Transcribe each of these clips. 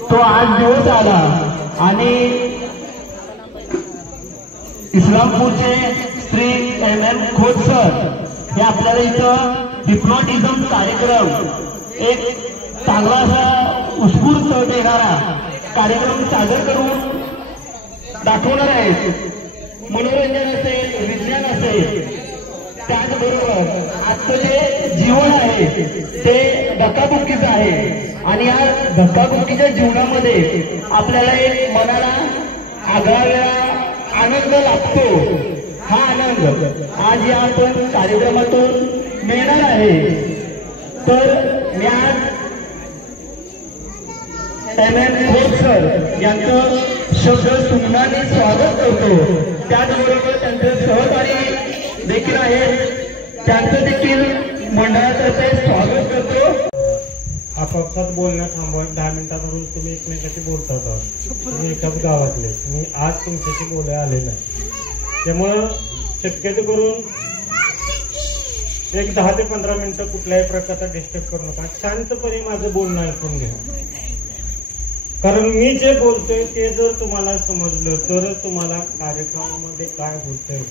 तो 8 दिवस आला आणि इस्लामपूरचे श्री MM खोत सर हे आपल्याला इथं हिप्नोटिझम कार्यक्रम एक चांगला असा उत्स्फूर्त देणारा कार्यक्रम सादर करून दाखवणार आहेत. मनोरंजन असेल, विज्ञान असेल, त्याचबरोबर आजचं जे जीवन आहे ते धक्काबुक्कीचं आहे आणि या धक्काबुक्कीच्या जीवनामध्ये आपल्याला एक मनाला आगळा आनंद लाभतो. हा आनंद आज या आपण कार्यक्रमातून मिळणार आहे. तर मी आज MM खोत सर यांचं शब्द सुमनाने स्वागत करतो. त्याचबरोबर त्यांचे सहकारी देखील आहेत, त्यांचं देखील मंडळातर्फे स्वागत करतो. आपापसात बोलणं थांबवा. 10 मिनिटांवरून तुम्ही एकमेकाशी बोलतात. तुम्ही एकाच गावातले, मी आज तुमच्याशी बोलायला आले नाही. त्यामुळं शक्यतो करून एक 10 ते 15 मिनिटं कुठल्याही प्रकारचा डिस्टर्ब करू नका. शांतपणे माझं बोलणं ऐकून घ्या. कारण मी जे बोलतोय ते जर तुम्हाला समजलं तर तुम्हाला कार्यक्रमामध्ये काय होतंय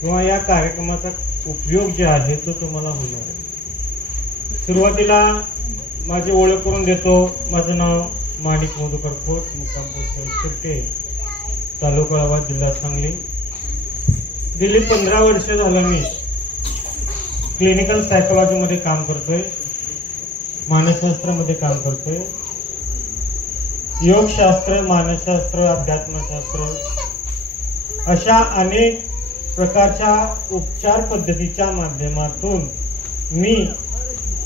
किंवा या कार्यक्रमाचा उपयोग जे आहे तो तुम्हाला होणार आहे. सुरुवातीला माझी ओळख करून देतो. माझं नाव माणिक मधुकर खोत, मुक्काम पोस्ट शिर्के, तालुका कळवा, जिल्हा सांगली. गेली 15 वर्ष झालं मी क्लिनिकल सायकोलॉजीमध्ये काम करतोय, मानसशास्त्रामध्ये काम करतोय. योगशास्त्र, मानसशास्त्र, अध्यात्मशास्त्र अशा अनेक प्रकारच्या उपचार पद्धतीच्या माध्यमातून मी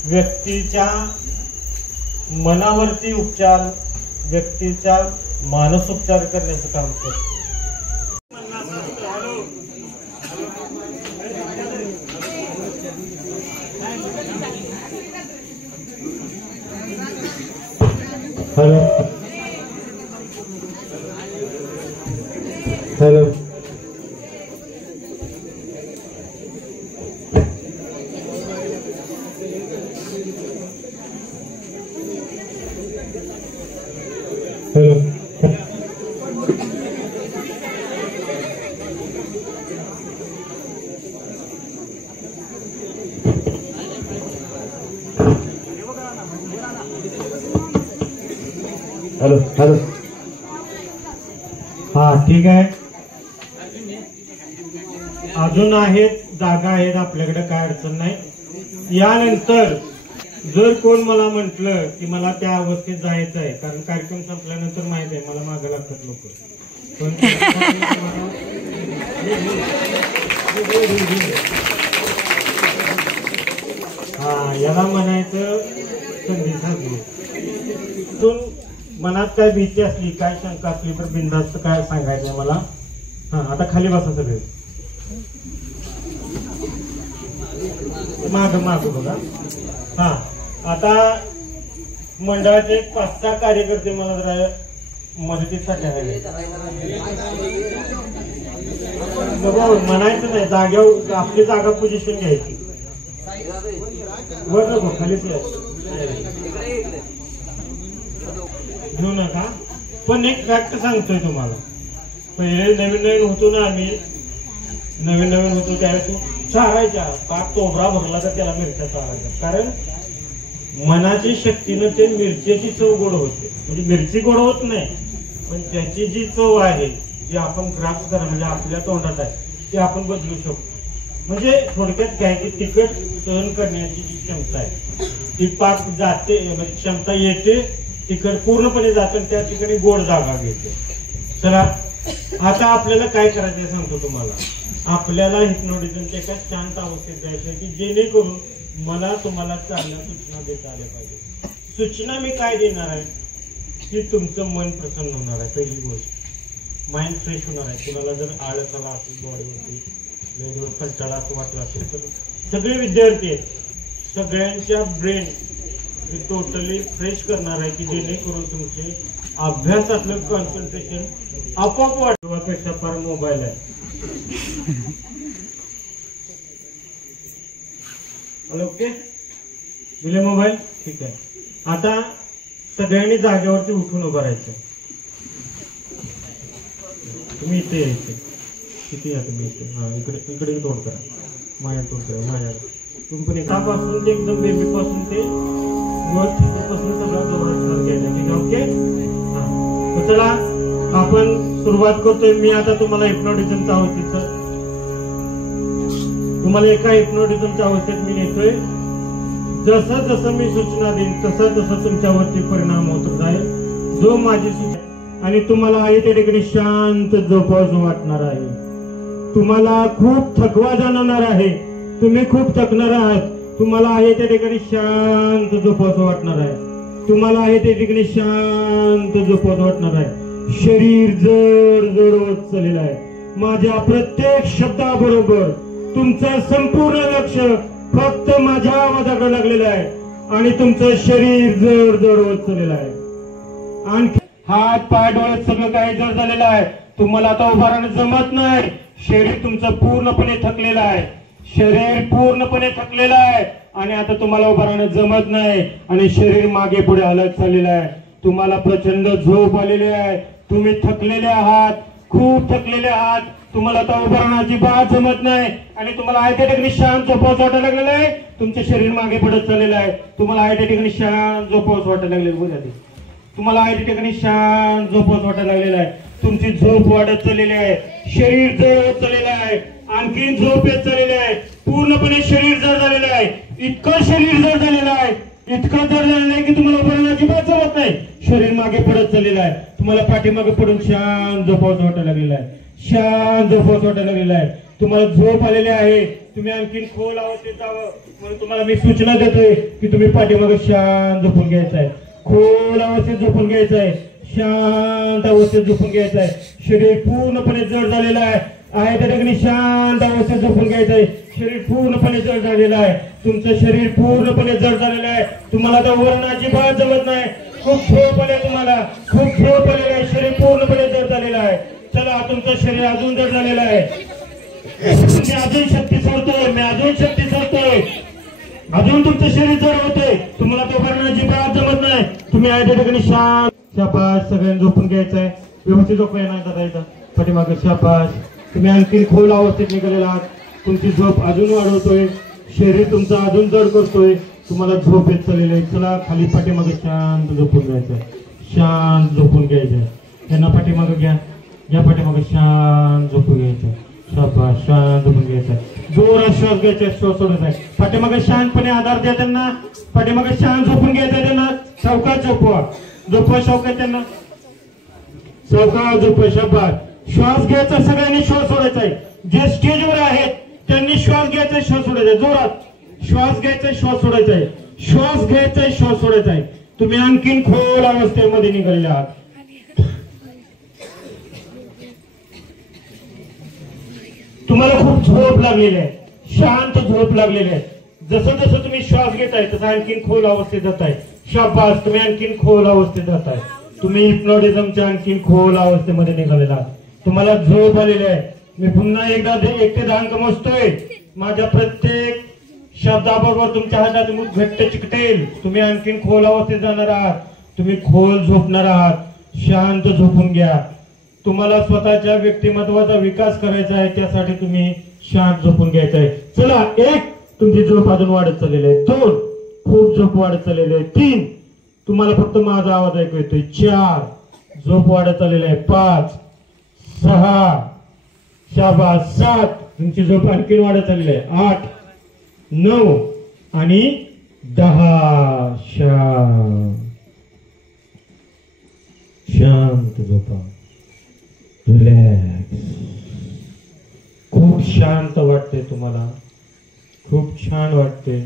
व्यक्तीच्या मनावरती उपचार, व्यक्तीचा मानसोपचार करण्याचं काम करतो. Hello hello hello hello hello हा ठीक आहे. अजून आहेत, जागा आहेत आपल्याकडे, काय अडचण नाही. यानंतर जर कोण मला म्हटलं की मला त्या अवस्थेत जायचं आहे, कारण कार्यक्रम संपल्यानंतर माहित आहे मला मागं लागतात लोक, पण हा याला म्हणायचं संधी साधली. मनात काय भीती असली, काय शंका असली तर बिनधास्त काय सांगायचं मला. हा आता खाली बसा सगळे, माग माग बघा. हा आता मंडळाचे 5-6 कार्यकर्ते मला जरा मदतीसाठी आहे. म्हणायचं नाही, जाग्यावर आपली जागा पोझिशन घ्यायची. वर नको, खालीच घेऊ नका. पण एक फॅक्ट सांगतोय तुम्हाला. पहिले नवीन होतो ना आम्ही, नवीन होतो त्यावेळेस चारायच्या पाक तोबरा भरला तर त्याला मिरच्या चारायच्या. कारण मनाची शक्तीनं ते मिरचीची चव गोड होते. म्हणजे मिरची गोड होत नाही, पण त्याची जी चव आहे जी आपण ग्रास करा, म्हणजे आपल्या तोंडात आहे, ते आपण बदलू शकतो. म्हणजे थोडक्यात काय की तिखट सहन करण्याची जी क्षमता आहे ती पाक जाते, म्हणजे क्षमता येते, तिखट पूर्णपणे जातं, त्या ठिकाणी गोड जागा घेते. चला आता आपल्याला काय करायचं सांगतो तुम्हाला. आपल्याला हिप्नोटिझमच्या एका शांत अवस्थेत जायचं की जेणेकरून मला तुम्हाला चांगल्या सूचना देता आल्या पाहिजे. सूचना मी काय देणार आहे की तुमचं मन प्रसन्न होणार आहे. पहिली गोष्ट माइंड फ्रेश होणार आहे. तुम्हाला जर आळस आला असेल, बॉडीवरती दिवस कंटाळा असं वाटलं असेल तर सगळे विद्यार्थी आहेत, सगळ्यांच्या ब्रेन टोटली फ्रेश करणार आहे की जेणेकरून तुमचे अभ्यासातलं कॉन्सन्ट्रेशन आपोआप वाढवापेक्षा फार मोबाईल आहे. ओके दिले मोबाईल, ठीक आहे. आता सगळ्यांनी जागेवरती उठून उभं राहायचं. तुम्ही इथे यायचे. किती या तुम्ही इथे. हा इकडे इकडे तोड करा. माया तोड करा. माया तुम्ही पण एकापासून ते एकदम बेबी पासून ते वर पासून सगळं जोरात घ्यायचं. ठीक आहे. ओके. हा तर चला आपण सुरुवात करतोय. मी आता तुम्हाला हिप्नोटिझमच्या अवस्थेचं तुम्हाला एका हिप्नोटिझमच्या अवस्थेत मी नेतोय. जसं जसं मी सूचना देईन तसं तसं तुमच्यावरती परिणाम होत जाईल. जो माझी सूचना आणि तुम्हाला आहे त्या ठिकाणी शांत झोपावं वाटणार आहे. तुम्हाला खूप थकवा जाणवणार आहे. तुम्ही खूप थकणार आहात. तुम्हाला आहे त्या ठिकाणी शांत झोपावं वाटणार आहे. तुम्हाला आहे त्या ठिकाणी शांत झोपावं वाटणार आहे. शरीर जड जड होत चाललेलं आहे. माझ्या प्रत्येक शब्दाबरोबर तुमचं संपूर्ण लक्ष फक्त माझ्या आवाजाकडे लागलेलं आहे आणि तुमचं शरीर जड जड होत चाललेलं आहे. आणखी हात पाय डोळे सगळं काही जड झालेलं आहे. तुम्हाला आता उभं राहणं जमत नाही. शरीर तुमचं पूर्णपणे थकलेलं आहे. शरीर पूर्णपणे थकलेलं आहे आणि आता तुम्हाला उभं राहणं जमत नाही आणि शरीर मागे पुढे हलत चाललेलं आहे. तुम्हाला प्रचंड झोप आलेली आहे. तुम्ही थकलेले आहात. खूप थकलेले आहात. तुम्हाला आता उभं राहणं अजिबात जमत नाही आणि तुम्हाला आहे त्या ठिकाणी शांत झोपावंसं वाटायला लागलेलं आहे. तुमचं शरीर मागे पडत चाललेलं आहे. तुम्हाला आहे त्या ठिकाणी शांत झोपावंसं वाटायला लागलेलं बोला. तुम्हाला आहे त्या ठिकाणी शांत झोपावंसं वाटायला लागलेलं आहे. तुमची झोप वाढत चाललेली आहे. शरीर जड होत चाललेलं आहे. आणखी झोप येत चाललेली आहे. पूर्णपणे शरीर जड झालेलं आहे. इतकं शरीर जड झालेलं आहे. इतकं जड झालेलं आहे की तुम्हाला उभं राहणं अजिबात जमत नाही. शरीर मागे पडत चाललेलं आहे. तुम्हाला पाठीमागे पडून शांत झोपावंसं वाटायला लागलेलं आहे. शांत झोपावंसं वाटायला लागलेलं आहे. तुम्हाला झोप आलेली आहे. तुम्ही आणखीन खोल अवस्थेत जावं म्हणून तुम्हाला मी सूचना देतोय की तुम्ही पाठीमागे शांत झोपून घ्यायचं आहे. खोल अवस्थेत झोपून घ्यायचं आहे. शांत अवस्थेत झोपून घ्यायचं आहे. शरीर पूर्णपणे जड झालेलं आहे. त्या ठिकाणी शांत अवस्थेत झोपून घ्यायचं आहे. शरीर पूर्णपणे जड झालेलं आहे. तुमचं शरीर पूर्णपणे जड झालेलं आहे. तुम्हाला आता वर्ण अजिबात जमत नाही. खूप झोप आले. तुम्हाला खूप झोप आलेली आहे. शरीर पूर्णपणे जड झालेलं आहे. चला तुमचं शरीर अजून जड झालेलं आहे. मी अजून शक्ती सोडतोय. मी अजून शक्ती सोडतोय. अजून तुमचं शरीर जड होतंय. तुम्हाला तो करणं अजिबात जमत नाही. तुम्ही आहे त्या ठिकाणी शांत. शाबास. सगळ्यांनी झोपून घ्यायचं आहे. व्यवस्थित झोप येणार जाता पाठीमागे. शाबास. तुम्ही आणखी खोल अवस्थेत निघालेला आहात. तुमची झोप अजून वाढवतोय. शरीर तुमचं अजून जड करतोय. तुम्हाला झोप येत चाललेली आहे. चला खाली पाठीमागे शांत झोपून घ्यायचंय. शांत झोपून घ्यायचंय. त्यांना पाठीमागे घ्या. या पाठीमागे शांत झोपून घ्यायचं. शाबास. शांत झोपून घ्यायचं. जोरात श्वास घ्यायचा. श्वास सोडायचा. पाठीमागे शांतपणे आधार द्या त्यांना. पाठीमागे शांत झोपून घ्यायचं त्यांना. सावकाश झोपवा. झोपवा सावकाश त्यांना. सावकाश झोपवा. शाबास. श्वास घ्यायचा. सगळ्यांनी श्वास सोडायचा आहे. जे स्टेजवर आहेत त्यांनी श्वास घ्यायचा. श्वास सोडायचा. जोरात श्वास घ्यायचा. श्वास सोडायचा आहे. श्वास घ्यायचा. श्वास सोडायचा आहे. तुम्ही आणखीन खोल अवस्थेमध्ये निघालेले आहात. तुम्हाला खूप झोप लागलेली आहे. शांत झोप लागलेली आहे. जसं जसं तुम्ही श्वास घेताय तसं आणखीन खोल अवस्थेत जाताय. शाबास. तुम्ही आणखीन खोल अवस्थेत जाताय. तुम्ही हिप्नोटिझमच्या आणखीन खोल अवस्थेमध्ये निघालेला आहात. तुम्हाला झोप आलेली आहे. मी पुन्हा एकदा 1 ते 10 अंक मोजतोय. माझ्या प्रत्येक शब्दाबरोबर तुमच्या हातात मुठ घट्ट चिकटेल. तुम्ही आणखीन खोल अवस्थेत जाणार आहात. तुम्ही खोल झोपणार आहात. शांत झोपून घ्या. तुम्हाला स्वतःच्या व्यक्तिमत्वाचा विकास करायचा आहे. त्यासाठी तुम्ही शांत झोपून घ्यायचं आहे. चला 1. तुमची झोप अजून वाढत चाललेली आहे. 2. खूप झोप वाढत चाललेली आहे. 3. तुम्हाला फक्त माझा आवाज ऐकू येतोय. 4. झोप वाढत चाललेली आहे. 5. 6. शाबास. 7. तुमची झोप आणखीन वाढत चाललेली आहे. 8. 9 आणि 10. शांत झोपा. रिलॅक्स. खूप शांत वाटते. तुम्हाला खूप छान वाटते.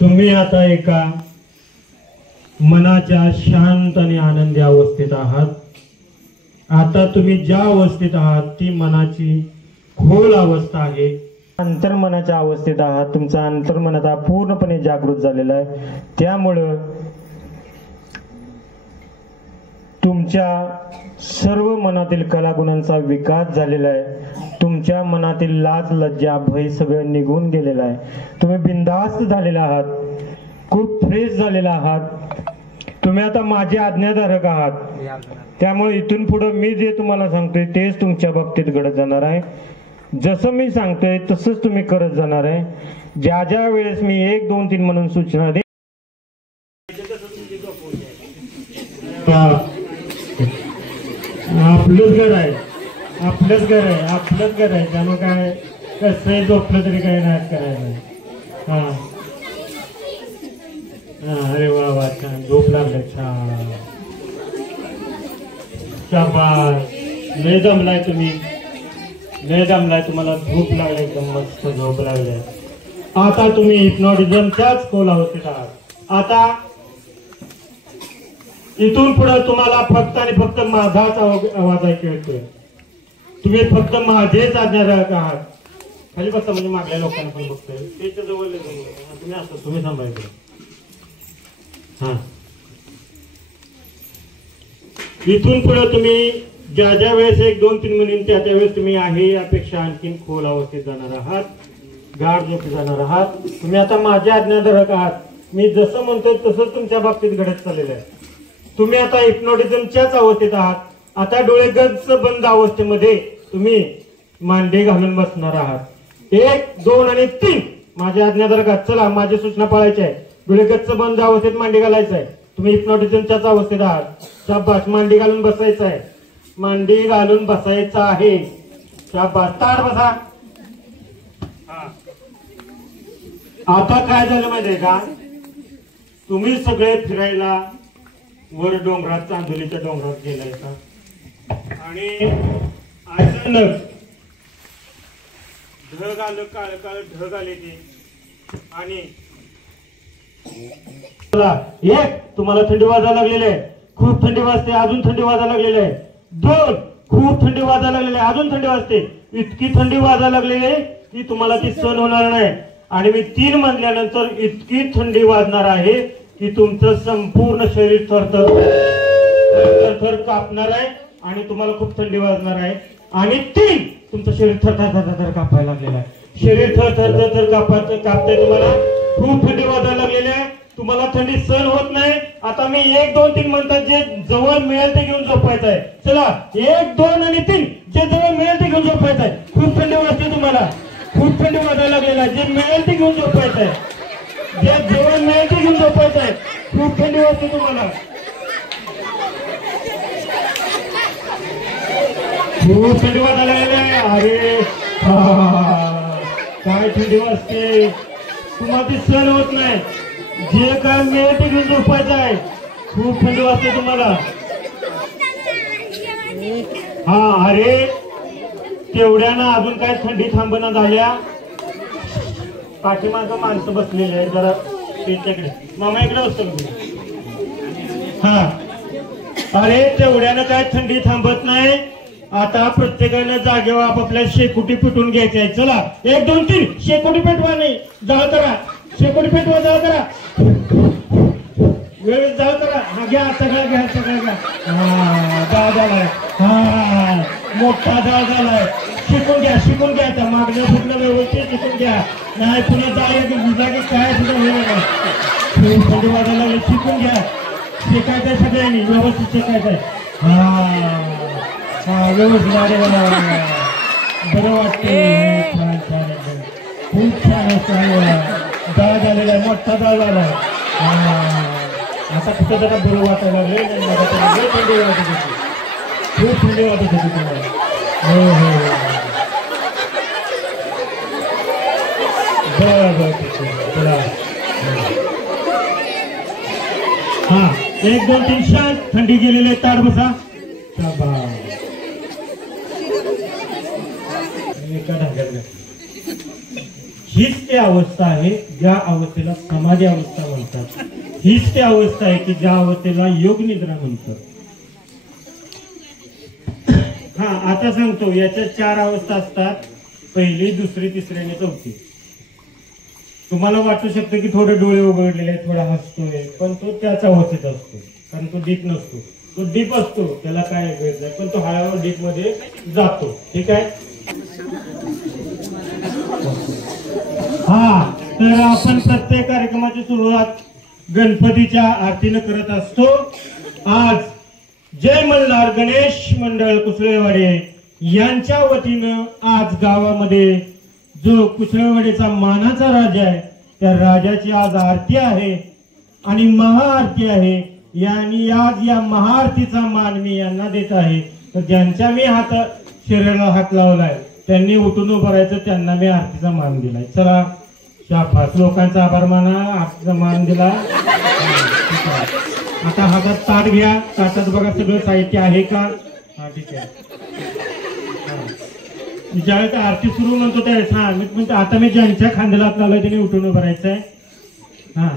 तुम्ही आता एका मनाच्या शांत आणि आनंदी अवस्थेत आहात. आता तुम्ही ज्या अवस्थेत आहात ती मनाची खोल अवस्था आहे. अंतर्मनाच्या अवस्थेत आहात. तुमचा अंतर्मन आता पूर्णपणे जागृत झालेला आहे. त्यामुळं तुमच्या सर्व मनातील कलागुणांचा विकास झालेला आहे. तुमच्या मनातील लाज लज्जा भय सगळं निघून गेलेलं आहे. तुम्ही बिनधास्त झालेला आहात. खूप फ्रेश झालेला आहात. तुम्ही आता माझे आज्ञाधारक आहात, त्यामुळे इथून पुढे मी जे तुम्हाला सांगतोय तेच तुमच्या बाबतीत घडत जाणार आहे. जसं मी सांगतोय तसंच तुम्ही करत जाणार आहे. ज्या ज्या वेळेस मी 1 2 3 म्हणून सूचना दे, आपलंच घर आहे, आपलंच घर आहे, आपलंच घर आहे. त्यामुळे काय कसं झोपलं तरी काही नाही करायचं. हा हा, अरे वा वा, छान झोप लागलं, छान, शाबास, लय जमलाय तुम्ही, लय जमलाय तुम्हाला, झोप लागलाय, एकदम मस्त झोप लागलाय. आता तुम्ही हिप्नॉटिझमच्याच खोल अवस्थेत आहात. आता इथून पुढे तुम्हाला फक्त आणि फक्त माझाच आवाज ऐकू येतोय. तुम्ही फक्त माझेच आज्ञाधारक आहात. खाली बसता म्हणजे मागल्या लोकांना पण बघतोय, त्याच्या जवळ तुम्ही असं तुम्ही सांभाळायचं. हा, इथून पुढे तुम्ही ज्या ज्या वेळेस 1 2 3 म्हणून त्या वेळेस तुम्ही आहे यापेक्षा आणखीन खोल अवस्थेत जाणार आहात, गाढ झोपी जाणार आहात. तुम्ही आता माझे आज्ञाधारक आहात. मी जसं म्हणतोय तसंच तुमच्या बाबतीत घडत चाललेलं आहे. तुम्ही आता हिप्नॉटिझमच्याच अवस्थेत आहात. आता डोळे गच्च बंद अवस्थेमध्ये तुम्ही मांडी घालून बसणार आहात. 1 2 आणि 3 माझ्या आज्ञाधारकात, चला माझी सूचना पाळायची आहे. डोळे गच्च बंद अवस्थेत मांडी घालायचं आहे. तुम्ही हिप्नॉटिझमच्याच अवस्थेत आहात. शाबास, मांडी घालून बसायचं आहे, मांडी घालून बसायचं आहे. शाबास, ताड बसा. आता काय झालं माहितीये का, तुम्ही सगळे फिरायला वर डोंगरात, चांदोलीच्या डोंगरात गेलाय का, आणि अचानक ढग आलं, काळ काळ ढग आले ते, आणि तुम्हाला थंडी वाजायला लागलेली आहे, खूप थंडी वाजते, अजून थंडी वाजायला लागलेली आहे. 2 खूप थंडी वाजायला लागलेली आहे, अजून थंडी वाजते. इतकी थंडी वाजायला लागलेली आहे की तुम्हाला ती सहन होणार नाही. आणि मी 3 म्हणल्यानंतर इतकी थंडी वाजणार आहे की तुमचं संपूर्ण शरीर थरथर कापणार आहे आणि तुम्हाला खूप थंडी वाजणार आहे. आणि 3 तुमचं शरीर थरथर कापायला लागलेलं आहे. शरीर थरथर कापतंय, तुम्हाला खूप थंडी वाजायला लागलेली आहे, तुम्हाला थंडी सहन होत नाही. आता मी 1 2 3 म्हणतात, जे जवळ मिळेल ते घेऊन झोपायचं आहे. चला, 1 2 आणि 3, जे जवळ मिळेल ते घेऊन झोपायचं आहे. खूप थंडी वाजते तुम्हाला, खूप थंडी वाजायला लागलेला आहे, जे मिळेल ते घेऊन झोपायचं आहे, जे जवळ मिळेल ते घेऊन झोपायचं आहे. खूप थंडी वाजते तुम्हाला, खूप थंडी वाजायला लागलेली आहे. अरे काय थंडी वाजते, तुम्हाला ती सहन होत नाही, जे काय मिळेल ते घेऊन झोपायचं आहे. खूप थंडी वाजते तुम्हाला. हा, अरे तेवढ्यानं अजून काय थंडी थांबना झाल्या. पाठीमागं माणसं बसलेली आहे, जरा त्यांच्याकडे, मामा इकडे बसतो. हा, अरे तेवढ्यानं काय थंडी थांबत नाही. आता प्रत्येकानं जागेवर आपापल्या शेकोटी पिटून घ्यायचे आहे. चला, 1 2 3 शेकोटी पेटवा, नाही जाळ करा, शेकोटी पेटवा, जाळ करा, वेळेस जाळ करा. हा, घ्या सगळं, घ्या सगळं, घ्या. हा, जाळ झालाय, हा मोठा जाळ झालाय. शिकून घ्या, शिकून घ्या, त्या मागण्या फुटणं व्यवस्थित शिकून घ्या, नाही पुन्हा जागे काय सुद्धा होईल नाही. खूप थंडी वाजायला लागली, शिकून घ्या. शिकायचंय सगळ्यांनी, व्यवस्थित शिकायचंय. हा हा, व्यवस्थित. अरे बरं वाटतंय, छान छान, एकदम खूप छान असं जाळ झालेला आहे, मोठा जाळ झालाय. आता कुठं जरा बरं वाटायला लागले, थंडी वाटत होती, खूप थंडी वाटत होती तुम्हाला. हो हो, बरं चला. हा, 1 2 3 शांत, थंडी गेलेली आहे, ताड बसा. हीच ती अवस्था आहे ज्या अवस्थेला समाधी अवस्था म्हणतात. हीच ती अवस्था आहे की ज्या अवस्थेला योग निद्रा म्हणतात. हा, आता सांगतो, याच्या 4 अवस्था असतात, पहिली, दुसरी, तिसरी आणि चौथी. तुम्हाला वाटू शकतं की थोडे डोळे उघडलेले, थोडा हसतोय, पण तो त्याच अवस्थेत असतो, कारण तो डीप नसतो. तो डीप असतो, त्याला काय वेळ नाही, पण तो हळूहळू डीप मध्ये जातो. ठीक आहे. हा, तर आपण प्रत्येक कार्यक्रमाची सुरुवात गणपतीच्या आरतीनं करत असतो। आज जय मल्हार गणेश मंडळ कुसळेवाडी यांच्या वतीनं आज गावामध्ये जो कुसळेवाडीचा मानाचा राजा आहे त्या राजाची आज आरती आहे आणि महाआरती आहे। आणि आज या महाआरतीचा मान मी यांना देत आहे। तर ज्यांच्या मी शरीराला हात लावलाय त्यांनी उठून उभं राहायचं, त्यांना मी आरतीचा मान दिलाय। चला शाबास, लोकांचा आभार माना, आरतीचा मान दिला। आता हातात ताट घ्या, ताटात बघा सगळं साहित्य आहे का? हा ठीक आहे। ज्यावेळेस आरती सुरू म्हणतो त्यावेळेस हा मी म्हणतो आता मी ज्यांच्या खांद्याला हात लावलाय त्यांनी उठून उभं राहायचंय। हा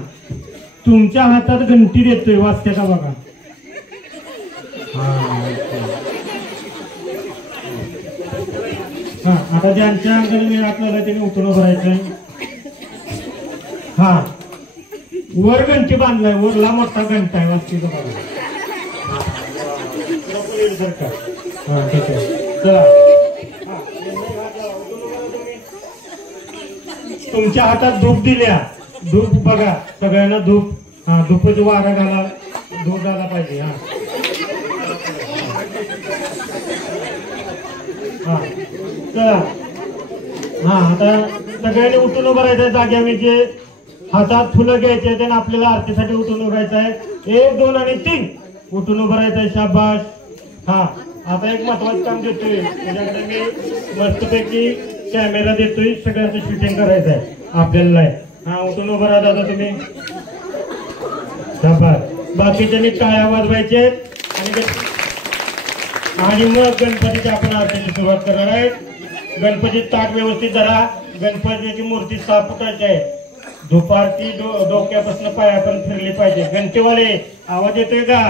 तुमच्या हातात घंटी देतोय, वाजते का बघा। हा आता ज्यांच्या अंगाने मी हात लावलाय त्यांनी उठून उभं राहायचंय। हा वर घंटी बांधलाय, वरला मोठा घंटा आहे, वाजते का बघा। हा ठीक आहे, चला तुमच्या हातात धूप दिल्या, धूप बघा सगळ्यांना धूप, हा धूपच वारा घाला, धूप झाला पाहिजे। हा हा चला, हा आता सगळ्यांनी उठून उभं राहायचं जाग्यावर, जे हातात फुलं घ्यायचे त्यांना आपल्याला आरतीसाठी उठून उभारायचं आहे। 1 2 आणि 3 उठून उभं राहायचंय, शाबाश। हा आता एक महत्वाचं काम देतोय, त्याच्याकडे मी मस्तपैकी कॅमेरा देतोय, सगळ्यांचं शूटिंग करायचं आहे आपल्याला। हा उठून उभं राहा दादा तुम्ही, शाबास। बाकीच्यांनी टाळ्या वाजवायचे आणि मग गणपतीची आपण आरतीची सुरुवात करणार आहे। गणपती ताट व्यवस्थित धरा, गणपतीची मूर्ती साफ उठायची आहे, धुपारती डोक्यापासून पायापर्यंत फिरली पाहिजे। घंटेवाले आवाज येतोय का?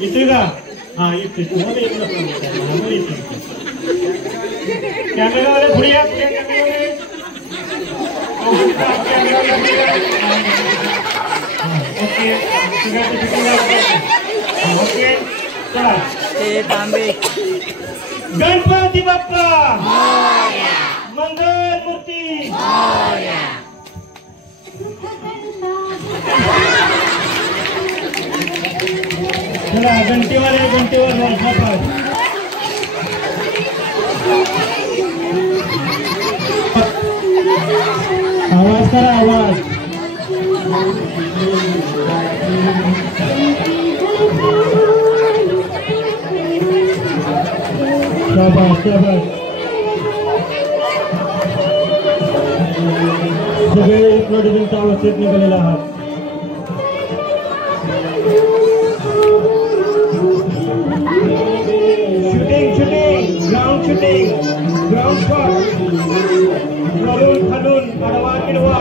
येतोय का? हा येतोय, तुम्हाला येत नसतं, कॅमेरावाले पुढे या, ओके ओके चला। गणपती बाप्पा मंगल मूर्ती, चला घंटेवाले आवाज करा, आवाज। शाबास शाबास, सगळे प्रॉडक्टच्या अवस्थेत निघालेले आहात। शूटिंग ग्राउंड शॉट, वरून खालून आडवा किडवा,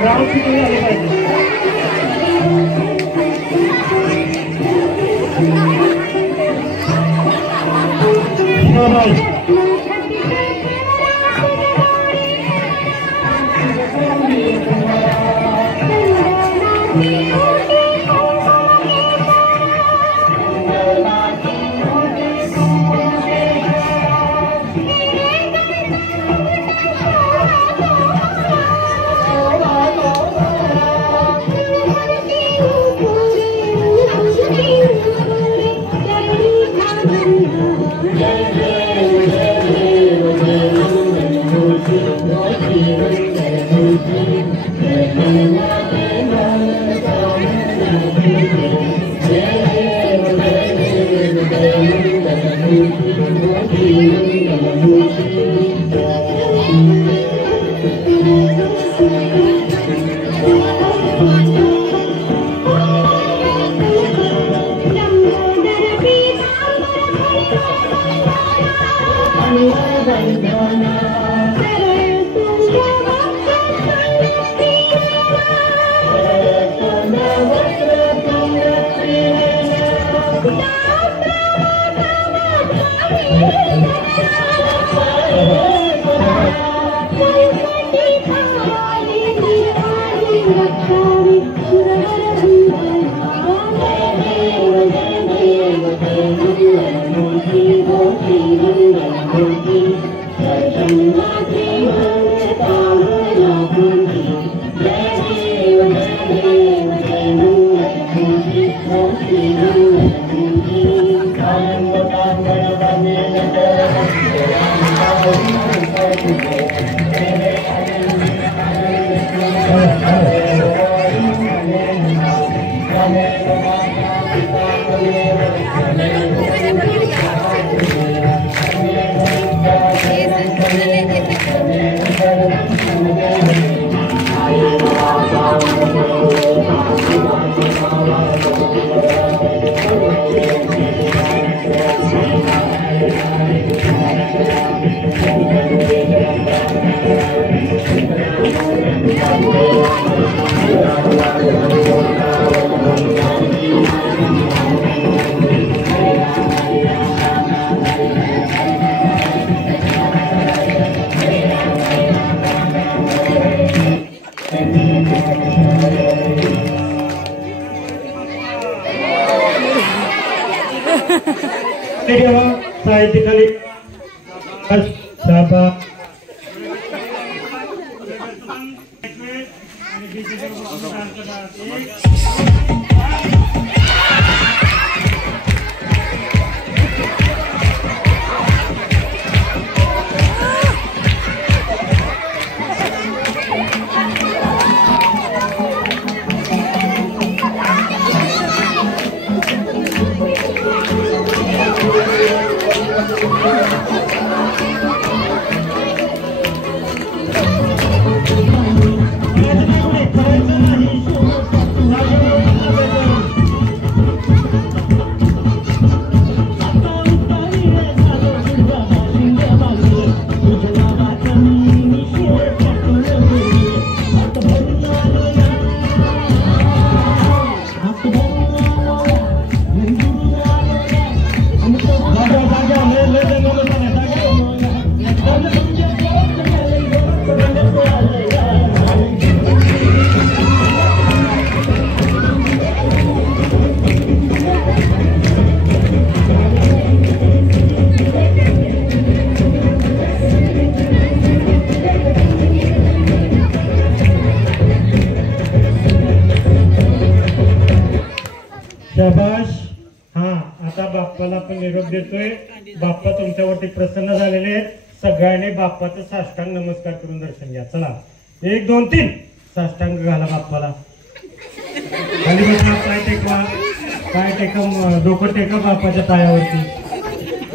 ग्राउंड शूटिंग झालं पाहिजे। शाबास. शाबाश. हा आता बाप्पाला आपण निरोप देतोय. बाप्पा तुमच्यावरती प्रसन्न झालेले आहेत. सगळ्यांनी बाप्पाचं साष्टांग नमस्कार करून दर्शन घ्या. चला 1 2 3 साष्टांग घाला बाप्पाला. खाली बसा. पाय टेकवा. पाय टेका. डोकं टेका बाप्पाच्या पायावरती.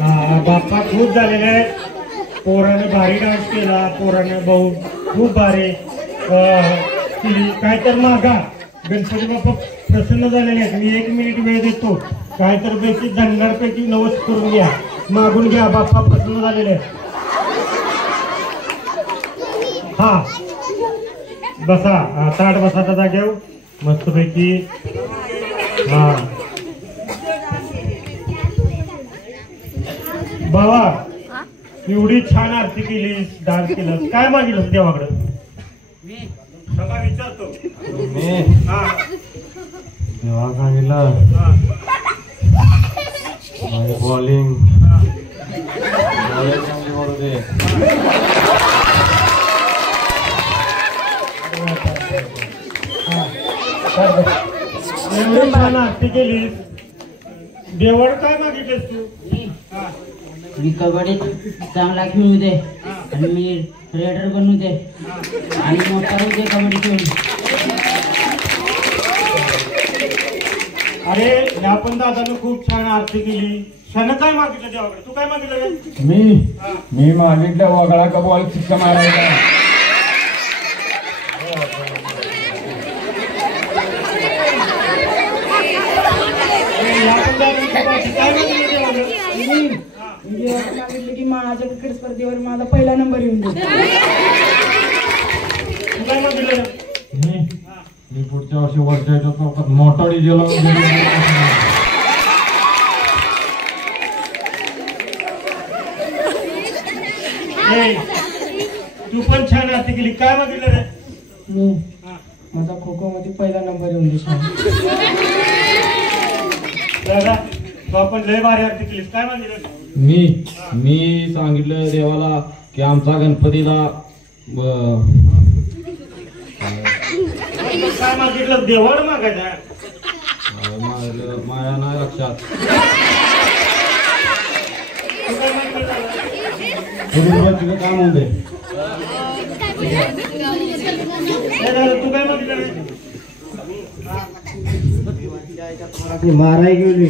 हा बाप्पा खूप झालेले आहेत. पोराने भारी डान्स केला. पोराने भाऊ खूप भारी काय तर मागा. गणपती बाप्पा प्रसन्न झालेले आहेत. मी 1 मिनिट वेळ देतो. काय तर पैकी धनगरपैकी नवस करून घ्या. मागून घ्या. बाप्पा प्रसन्न झालेले आहेत. हा बसा. ताट बसा त्या जागेवर मस्तपैकी. हा बाबा एवढी छान आरती केली. डान्स केला. काय मागितलं देवाकडं? सगळा विचारतो. देवा सांगितलं बॉलिंग एवढी छान आरती केली. देवाड काय मागितलेस तू? मी कबड्डीत चांगला खेळू दे आणि मी रेडर बनू दे आणि मोठा होऊ दे कबड्डी खेळून. अरे या पण दादानं खूप छान आरती केली. क्षण काय मागितलं देवाकडे? तू काय मागितलं रे? मी मागितलं वगळा का बॉल शिक्का मारायचा. मागितलं की माझ्या क्रिकेट स्पर्धेवर माझा पहिला नंबर येऊन दे. तू काय मागितलं? मी पुढच्या वर्षी वर्षाच्या चौकात मोठा डीजे लावून तू पण छान आरती केली. काय मागितलं रे? मी माझा खो खो मध्ये पहिला नंबर येऊन दे. दादा तू आपण लय भारी आरती केलीस. काय मागितलं? मी सांगितलं देवाला की आमचा गणपतीला काय मागितलं? देवाला मागायचं. माया नाही लक्षात. तू काय मागितलं? तुझं काम होऊ दे. तू काय मागितलं रे? माराय गेली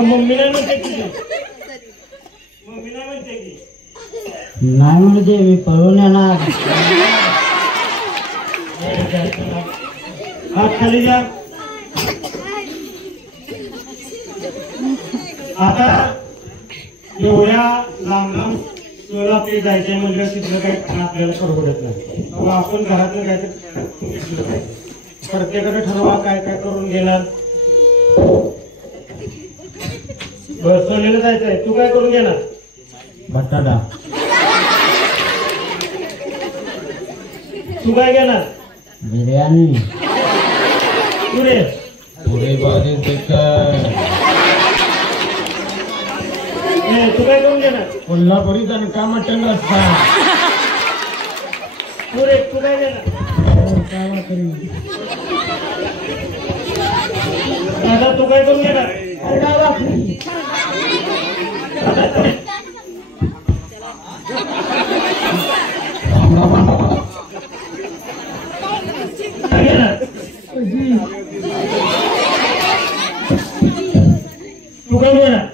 मम्मी नाही म्हणते की मम्मी नाही म्हणते की नाही म्हणू दे. मी पळून येणार. हात खाली घ्या. आता एवढ्या लांब लांब सोलापूर जायचंय म्हणजे तिथलं काही आपल्याला परवडत नाही. तेव्हा आपण घरातून काहीतरी प्रत्येकाने ठरवा काय काय करून घेणार. बसवलेलं जायचंय. तू काय करून घेणार? बटाटा. तू काय घेणार बिर्याणी पुरे पुरी भाजी चिकन तू काय करून घेणार कोल्हापुरी दणका मटण रस्सा पुरे तू काय घेणार दादा तू काय करून घेणार काय घेणार तू काय घेणार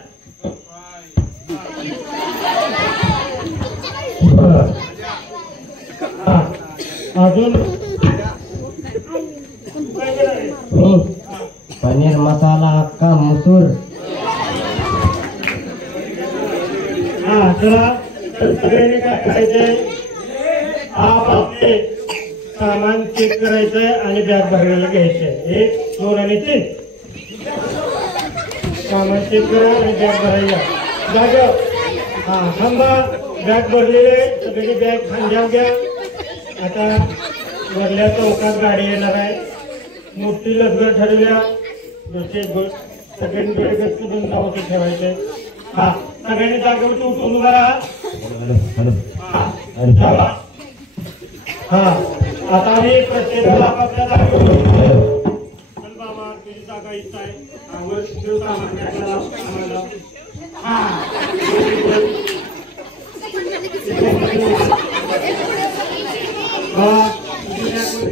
अजून पनीर मसाला हक्का मसूर हा चला सगळ्यांनी काय करायचंय आपले सामान चेक करायचंय आणि बॅग भरायला घ्यायचंय 1 2 आणि 3 सामान चेक करा आणि बॅग भरायला जागा हा थांबा बॅग भरलेले सगळी बॅग खांद्यावर घ्या आता वरल्या चौकात गाडी येणार आहे मोठी लग्न ठरवल्या सगळ्यांकडे गच्च बंदावत ठेवायचे हा सगळ्यांनी जागेवरती उठून उभा राहा हा आता आम्ही प्रत्येकाला आपापल्या जागेवर चल बाबा तुझी जागा इथं आहे वर ठेव सामान आम्हाला हा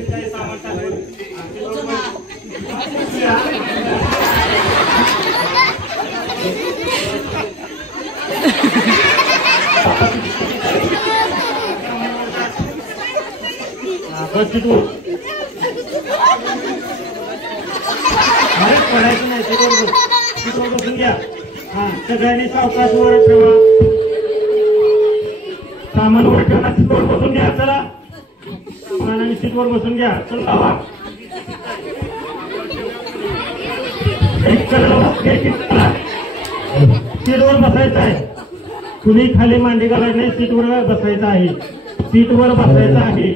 काही सामान टाकलं अरे पडायचं नाही सीटवर बसून घ्या हा सगळ्यांनी सावकाश वर ठेवा सामान वर ठेवा सीटवर बसून घ्या चला सामान आणि सीटवर बसून घ्या चला सीटवर बसायचं आहे कुणी खाली मांडी घालायचं नाही सीटवर बसायचं आहे सीटवर बसायचं आहे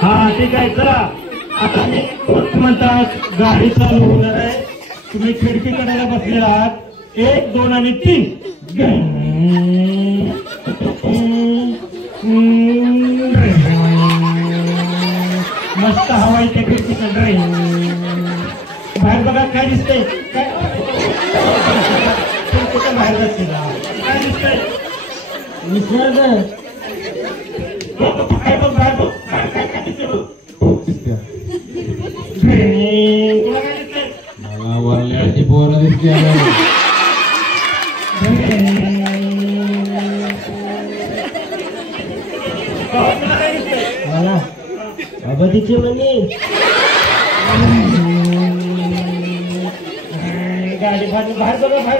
हा ठीक आहे चला आता मी म्हणतात गाडी चालू होणार आहे तुम्ही खिडकी कडेला बसलेला आहात 1 2 आणि 3 मस्त हवा येते खिडकीकडे बाहेर बघा काय दिसतंय काय कुठं बाहेर जाते काय दिसतंय निसर्ग काय बघ बाहेर बघ काय दिसतंय तुला काय दिसतंय मला वरल्याची पोरं दिसते तुला काय दिसतंय मला अबधीचे म्हणे गाडी बाहेर बाहेर बघा काय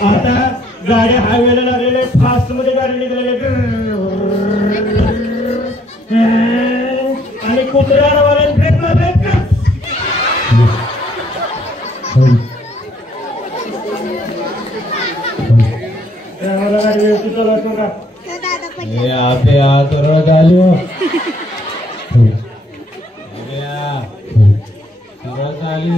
आता गाड्या हायवेला लागलेल्या फास्ट मध्ये गाडी निघालेल्या आणि कुत्र्यावाल्या ब्रेक गाडी व्यवस्थित चालवतो का आपे सरळ चालू सरळ चालू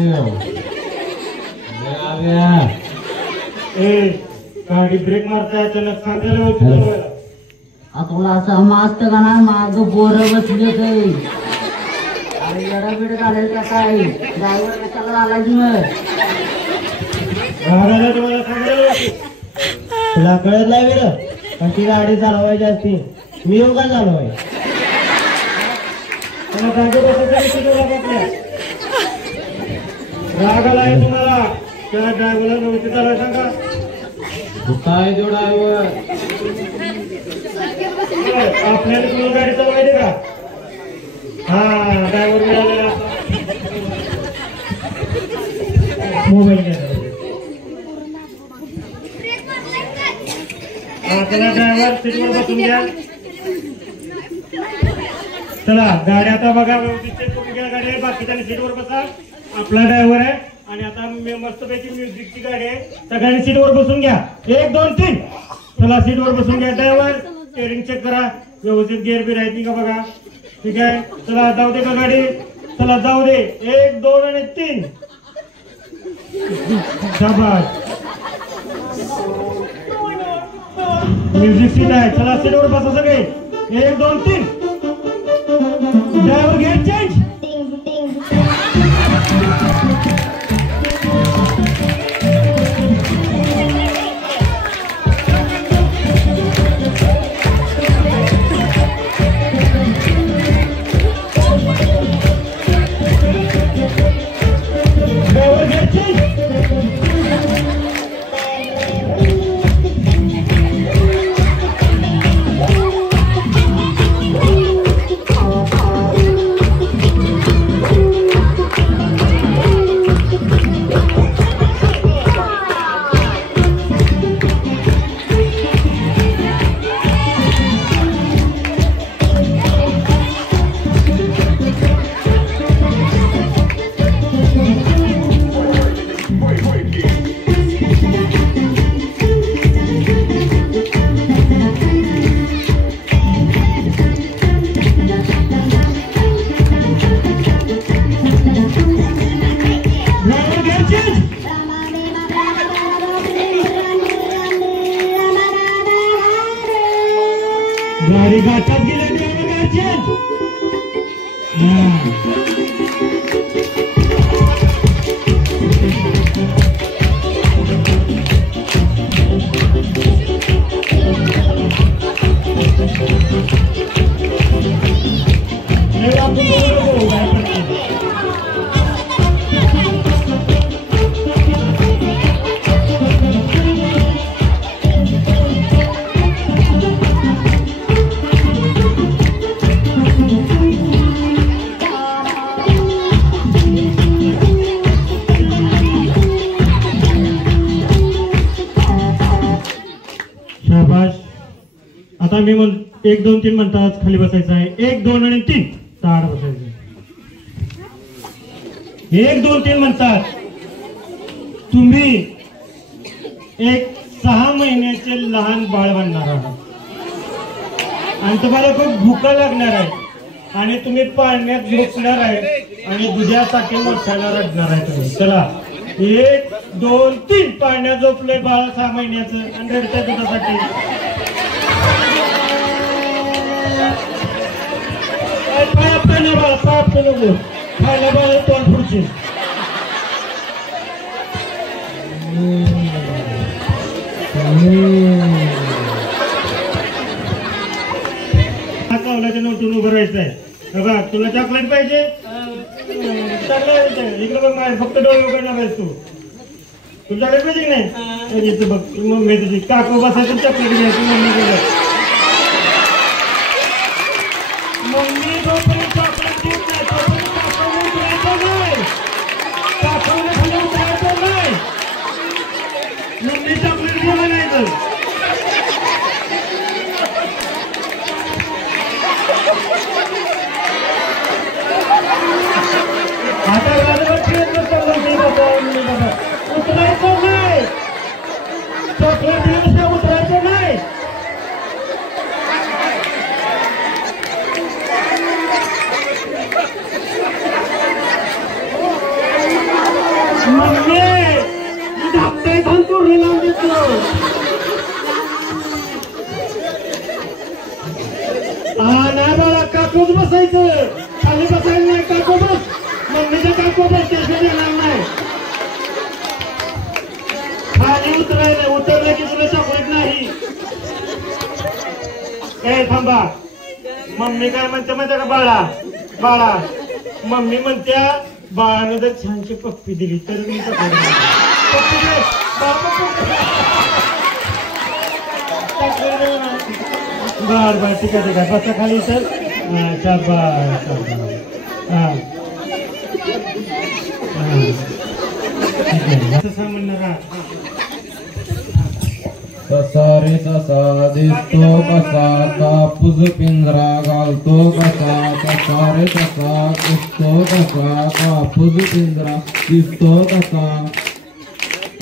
गाडी ब्रेक मारता अचानक सांगायला व्यवस्थित चालवायला तुला असं मस्त का ना माग बोर बसले काही अरे येडाबिड घालायचं का काय ड्रायव्हर कशाला घालायची मग तुम्हाला सांगायला व्यवस्थित तुला कळत नाही बरं कशी गाडी चालवायची असती मी येऊ का चालवाय त्याला जागे बसायचं राग आलाय तुम्हाला त्या ड्रायव्हरला व्यवस्थित चालवायला सांगा काय जो ड्रायव्हर आपल्याला तुम्हाला गाडी चालवायची का हा ड्रायव्हर मिळालेला मोबाईल घ्या हा चला ड्रायव्हर सीटवर बसून घ्या चला गाडी आता बघा व्यवस्थित चेक करून घ्या गाडी बाकीच्या सीटवर बसा आपला ड्रायव्हर आहे आणि आता मस्तपैकी म्युझिकची गाडी आहे. सगळ्यांनी सीटवर बसून घ्या. 1 2 3 चला सीटवर बसून घ्या. ड्रायव्हर स्टेअरिंग चेक करा, व्यवस्थित गिअर बी राहते का बघा. ठीक आहे, चला जाऊ दे का गाडी. चला जाऊ दे. 1 2 आणि 3 शाबास. म्युझिक सीट आहे. चला सीटवर बसा सगळे. 1 2 3 ड्रायव्हर गेट चेंज. गाडी घाटात गेले शाबाश. आता मी 1 2 3 म्हणतात खाली बसायचं आहे. 1 2 आणि 3 ताड बसायचं. 1 2 3 म्हणतात. तुम्ही एक 6 महिन्याचे लहान बाळ बनणार आहात आणि तुम्हाला खूप भूका लागणार आहे आणि तुम्ही पाळण्यात झोपणार आहे आणि दुधासाठी मोठ्याला रडणार आहे तुम्ही. चला 1 2 3 पाळण्यात झोपले बाळ 6 महिन्याचं आणि रडतंय दुधासाठी. पाय आपल्याला बाळा, पाय आपल्याला नको खायला बाळ तोंड पुढचे. कावलाच्या नोटून उभं राहायचं आहे. बघा तुला चॉकलेट पाहिजे इकडे बघ. माझे फक्त डोळे उघडणार आहेस तू. तुला चॉकलेट पाहिजे की नाही. बघ मम्मी तुझी काकू बसायचं चॉकलेट घ्यायची. मम्मी जोपर्यंत चॉकलेट देत नाही तोपर्यंत काकूने उतरायचं नाही. काकूने खाली उतरायचं नाही. मम्मी चॉकलेट घे म्हणायचं. आता गाडीवर खेळत उतरायचं नाही. चॉकलेट दिल्याशिवाय उतरायचं नाही. मम्मी धापटे खाऊन चोरी लावून देतो. नाही बाळा काकूच बसायचं. खाली बसायला नाही. काकू बस. मम्मीच्या काकू बस. त्याशिवाय येणार नाही. खाली उतरायला उतरलं की तुला चॉकलेट नाही. ए थांबा. मम्मी काय म्हणते माहिती का बाळा. बाळा मम्मी म्हणत्या बाळानं जर छानशी पप्पी दिली तर मी चॉकलेट बर बर ठीक आहे ठीक आहे. बसा खाली सर. शाबास ठीक आहे. म्हणणार तसा रे तसा दिसतो कसा कापूस पिंजरा घालतो कसा तसा रे तसा दिसतो कसा कापूस पिंजरा दिसतो कसा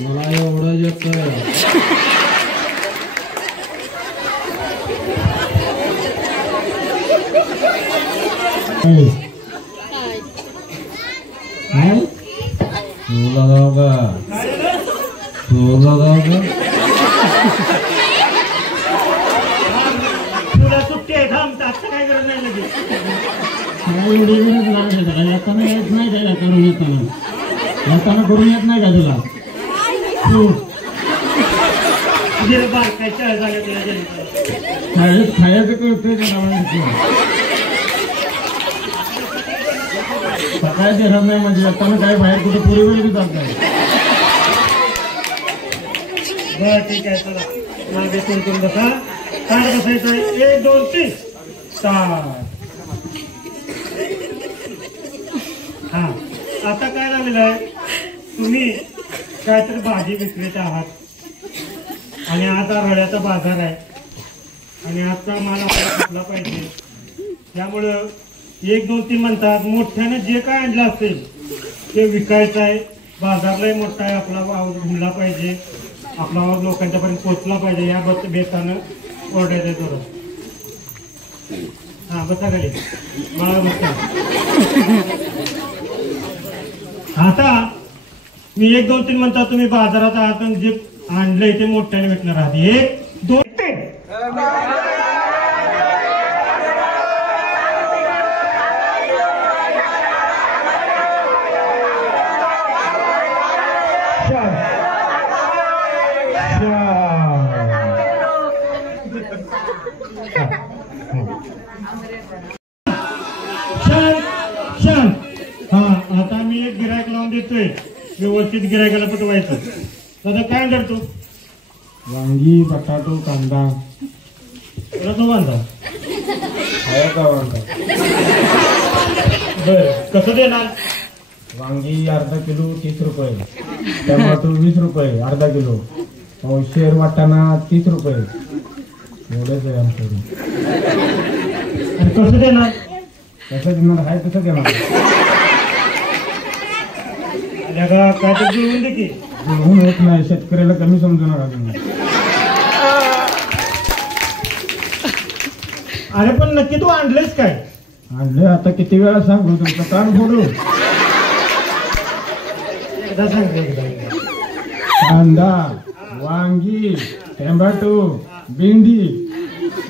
मला एवढं येतंय तुला जाऊ का तुला जाऊ का तुला सुट्टी आहे थांब आता काय गरज नाही लगेच येताना येत नाही का करून येताना करून येत नाही का तुला तुझे बारकायच्या झाल्या तुला जन्म खायचं कळतंय का सकाळी देणार नाही म्हणजे येताना काय बाहेर कुठे पुरी वेळ जात नाही बरं ठीक आहे चला मागे तुमचं बसा काय बसायचं 1 2 3 4 हा आता काय झालेलं आहे तुम्ही काहीतरी भाजी विक्रेते आहात आणि आता रड्याचा बाजार आहे आणि आजचा माल आपल्याला घेतला पाहिजे त्यामुळं 1 2 3 म्हणतात मोठ्यानं जे काय आणलं असेल ते विकायचं आहे बाजारलाही मोठा आहे आपला आवाज घुमला पाहिजे आपला आवाज लोकांच्यापर्यंत पोहोचला पाहिजे या बेतानं ओरडायचं आहे थोडं हा बसा खाली मला बसा आता मी 1 2 3 म्हणता तुम्ही बाजारात आहात आणि जे आणलंय ते मोठ्याने विकणार आहात 1 2 3 शांत हा आता मी एक गिरायक लावून देतोय व्यवस्थित गिरायकाला पटवायचं दादा काय आणणार तू वांगी बटाटो कांदा रसो बांधा आहे का वांगा बर कसं देणार वांगी अर्धा किलो 30 रुपये टमाटो 20 रुपये अर्धा किलो शेर वाटाणा 30 रुपये एवढंच आहे आमच्याकडे आणि कसं देणार कसं देणार आहे कसं देणार काय तर जुळवून दे की जुळवून होत नाही शेतकऱ्याला कमी समजू नका तुम्ही अरे पण नक्की तू आणलंयस काय आणले आता किती वेळा सांगू तुमचं कान फोडू एकदा सांगितलं एकदा कांदा वांगी टोमॅटो भेंडी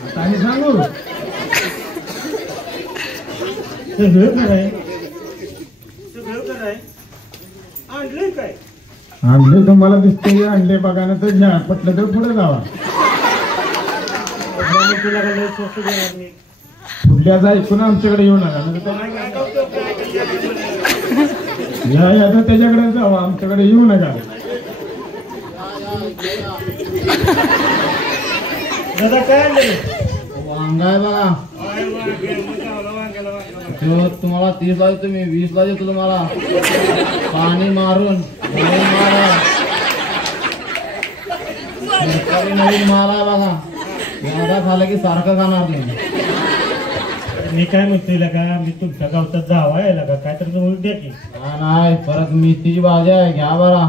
आता आणि सांगू सगळं कराय आणलंय काय आणले तुम्हाला दिसते आणले बघा ना तर घ्या पटलं तर पुढे जावा तुला काय लय स्वस्त देणार मी पुढल्याचा ऐकून आमच्याकडे येऊ नका म्हणजे या तर त्याच्याकडे जावा आमच्याकडे येऊ नका दादा काय आणलं वांगा आहे बघा तुम्हाला 30 ला देतो मी 20 ला देतो तुम्हाला पाणी मारून नवीन माल आहे बघा एवढा खाला की सारखं खाणार नाही मी काय म्हणतोय का मी तुमच्या गावचा जावा यायला का काय तर तुम्ही द्या की नाही परत मेथीची भाजी आहे घ्या बरा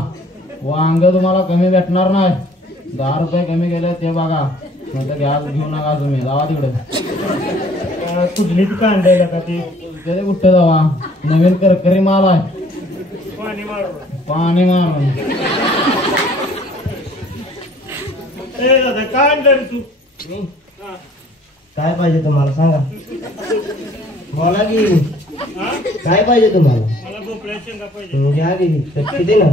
वांग तुम्हाला कमी भेटणार नाही 10 रुपये कमी गेले ते बघा नंतर घ्या घेऊ नका तुम्ही जावा तिकडे कुठली ती कांदायला का ती ते कुठे जावा नवीन करकरी माल आहे पाणी मारून पाणी मारून ए दादा काय आणलं रे तू हा. काय पाहिजे तुम्हाला सांगा बोला की हा? काय पाहिजे तुम्हाला मला भोपळ्या शेंगा पाहिजे घ्या की किती ना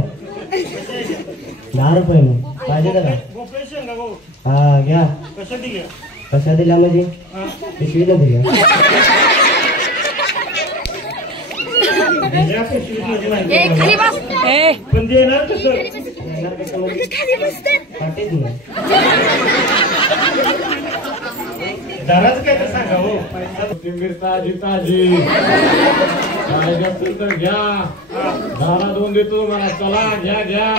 10 रुपये पाहिजे का भोपळ्या शेंगा भाऊ हा घ्या कशा दिल्या कशा दिल्या म्हणजे हा? पिशवीला दिल्या दिल्या पिशवीत म्हणजे माहिती आहे. पण देणार कसं येणार कसं म्हणजे पाटीच नाही दराच काय तर सांगा हो कोथिंबीर ताजी ताजी पाहिजे असेल तर घ्या 10 ला 2 देतो मला चला घ्या घ्या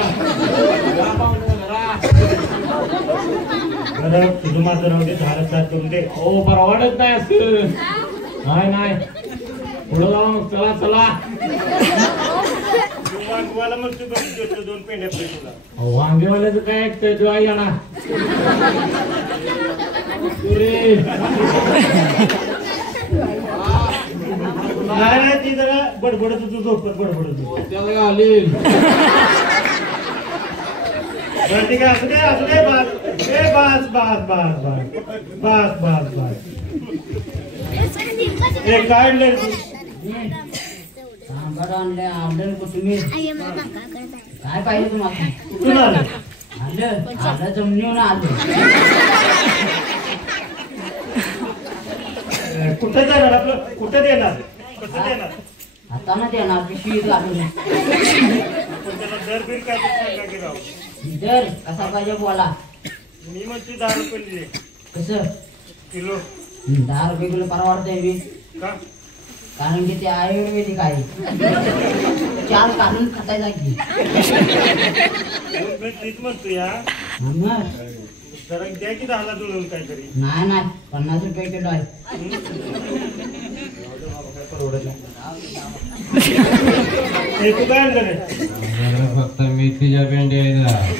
घ्या पाहुणे जरा. बरं तुझं माझं राहू दे, झालं चार करून दे. हो परवडत नाही असं. नाही पुढे जाऊन चला चला. तू वाघवाला म्हणतो बघ, देतो 2 पेंड्या फ्री तुला. वांगेवाल्याचं काय ऐकतंय तू आई ना नाही ती जरा बडबडत होतो, झोपत बडबडत होतो. त्याला घालील. बरं ठीक आहे, असू दे असू दे. बस बस बस बस बस. हे काय आणलंय तू? सांबार आणले, आंबेल कोथिंबीर. काय पाहिजे तुम्हाला? कुठून आलं? आलं जमिनीवर आलं. कुठं जाणार आपलं? कुठं देणार? कसं देणार? आता ना देणार पिशवीत लागून. आपण त्याला दर बिल काय सांगा की राव. दर कसा पाहिजे बोला. मी म्हणते 10 रुपये दिले कसं किलो. 10 रुपये किलो परवडतंय मी. का? कारण की ते आयुर्वेदिक आहे. 4 काढून खातायचा की. मी तीच म्हणतो या. मग जरा द्या की 10ला जुळवून काहीतरी. नाही 50 रुपये किलो आहे. हे तू काय आणलं रे? फक्त मेथीच्या पेंड्या आहेत.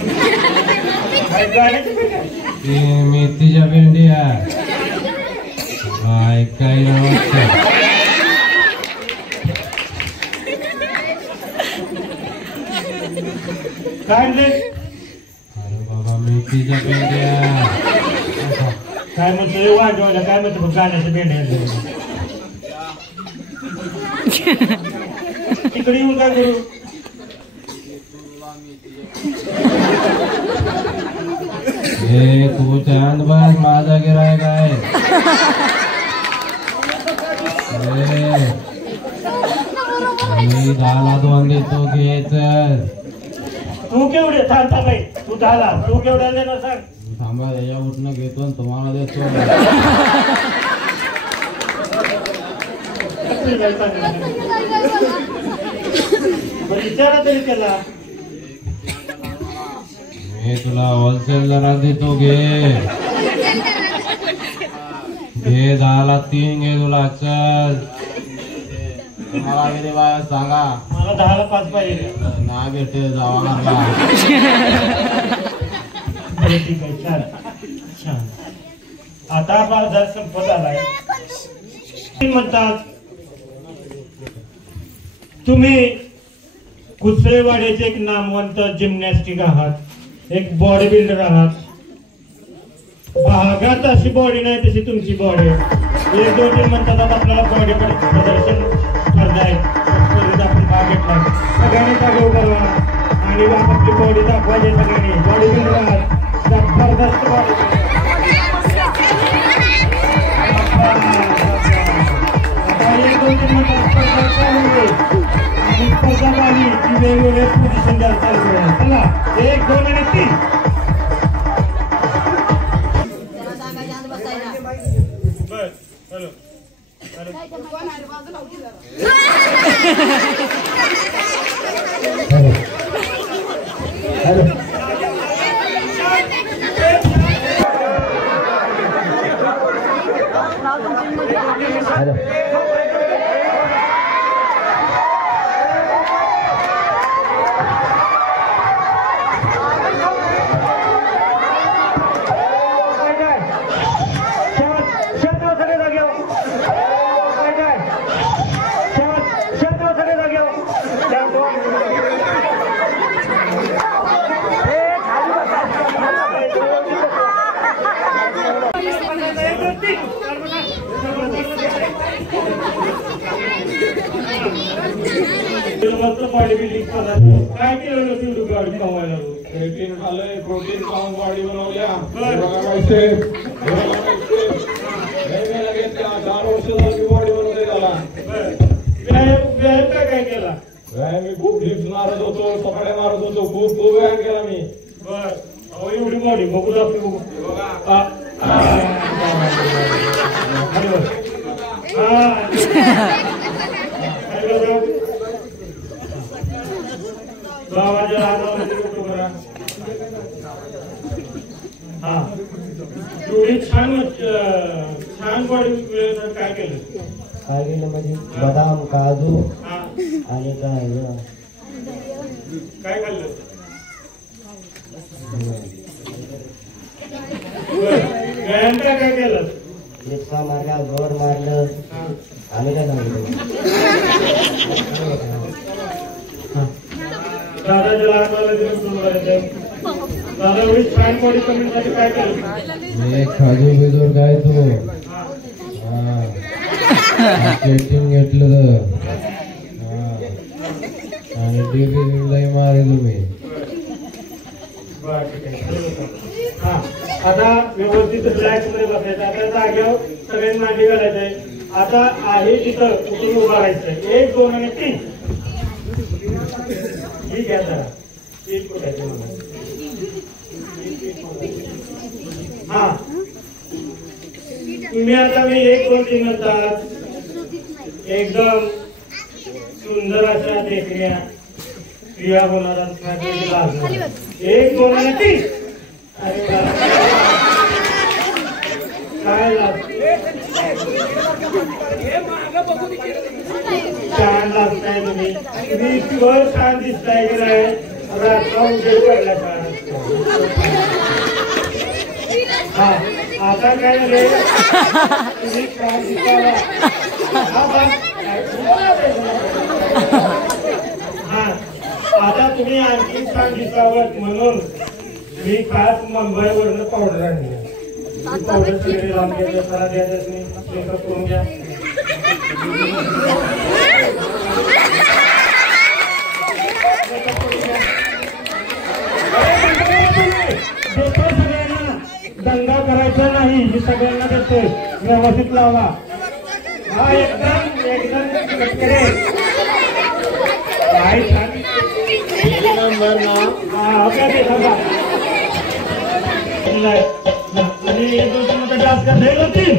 काय गाण्याची पेंड आहे? ते मेथीच्या पेंड्या काही नव्हतं. काय आणले? अरे बाबा मेथीच्या पेंड्या. काय म्हणतो वाजवायला? काय म्हणतो बघ, गाण्याची पेंड आहे. तिकडे येऊन काय करू? हे तू चांद बस, माझा गिरायक आहे. मी 10ला 2 देतो, घ्यायचं. तू केवढे? थांब थांब बाई. तू 10ला, तू केवढ्या देणार सांग? थांबा, याच्या उठणं घेतो आणि तुम्हाला देतो. बरं विचारा तरी त्याला. मी तुला होलसेल दरात देतो, घे 10ला 3 घे तुला. चल मला किती बाय सांगा. मला 10ला 5 पाहिजे. नाही भेटे जावा लागला. बरं ठीक आहे, छान छान. आता बाजार संपत आलाय. म्हणतात तुम्ही कुसळेवाड्याचे एक नामवंत जिम्नॅस्टिक आहात, एक बॉडी बिल्डर आहात. भागात अशी बॉडी नाही तशी तुमची बॉडी आहे. 1-2 म्हणतात आता आपल्याला बॉडी प्रदर्शन स्पर्धा आहे, स्पर्धेत आपण भाग घेतला. सगळ्यांनी जागे उभारवा आणि आपली बॉडी दाखवायची. सगळ्यांनी बॉडी बिल्डर आहात, जबरदस्त बॉडी. स्पर्धा झाली की वेगवेगळे पोझिशन द्यायला चालू करा. चला 1, 2 आणि 3. बर हॅलो बॉडी बिल्डिंग काय केलं तू गाडी खावायला? प्रोटीन खाल्लंय, प्रोटीन खाऊन बॉडी बनवल्या. बरं. बॉडी बनवते त्याला. व्यायाम काय केला? व्यायाम मी खूप डिप्स मारत होतो, सकाळी मारत होतो, खूप व्यायाम केला मी. बर अहो एवढी बॉडी बघू दाखवी बघू. गावाच्या हा एवढी छान छान बॉडी मिळवण्यासाठी काय केलं? काय केलं म्हणजे बदाम काजू हा आणि काय काय खाल्लं? व्यायाम काय केलं? रिक्षा मारला जोर मारलं आम्ही काय सांगितलं दादा ज्याला आम्हाला सुरू करायचं दादा एवढी छान बॉडी कमीसाठी काय केलं? एक खाजू बिजूर काय तू स्केटिंग घेतलं आणि डीबी मारे तुम्ही. बरं ठीक आहे. हा आता व्यवस्थित रिलॅक्स मध्ये बसायचं. आता जागेवर सगळ्यांनी मांडी घालायचंय. आता आहे तिथं उठून उभा राहायचं. 1 2 आणि 3 ही घ्या जरा 3 फुटायचे मला. हा तुम्ही आता मी 1 2 3 म्हणतात एकदम सुंदर अशा देखण्या क्रिया होणारा 1 2 आणि 3 अरे काय छान लागताय तुम्ही. तुम्ही इतकं छान दिसताय की नाही रात्र उजेड पडला का? हा आता काय रे तुम्ही छान दिसायला हा आता तुम्ही आणखी छान दिसावं म्हणून मी खास मुंबईवरनं पावडर आणली. पावडर सगळे लावून घ्यायचं. सरा द्यायचं नाही मेकअप करून घ्या. सगळ्यांना दंगा करायचा नाही. मी सगळ्यांना देतोय व्यवस्थित लावा. हा एकदम एकदम कटकरे काय छान नंबर ना. हा ओके थांबा आणि 1 2 3 मध्ये डान्स करता 1 2 3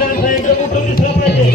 डान्स एकदम उठून दिसला पाहिजे.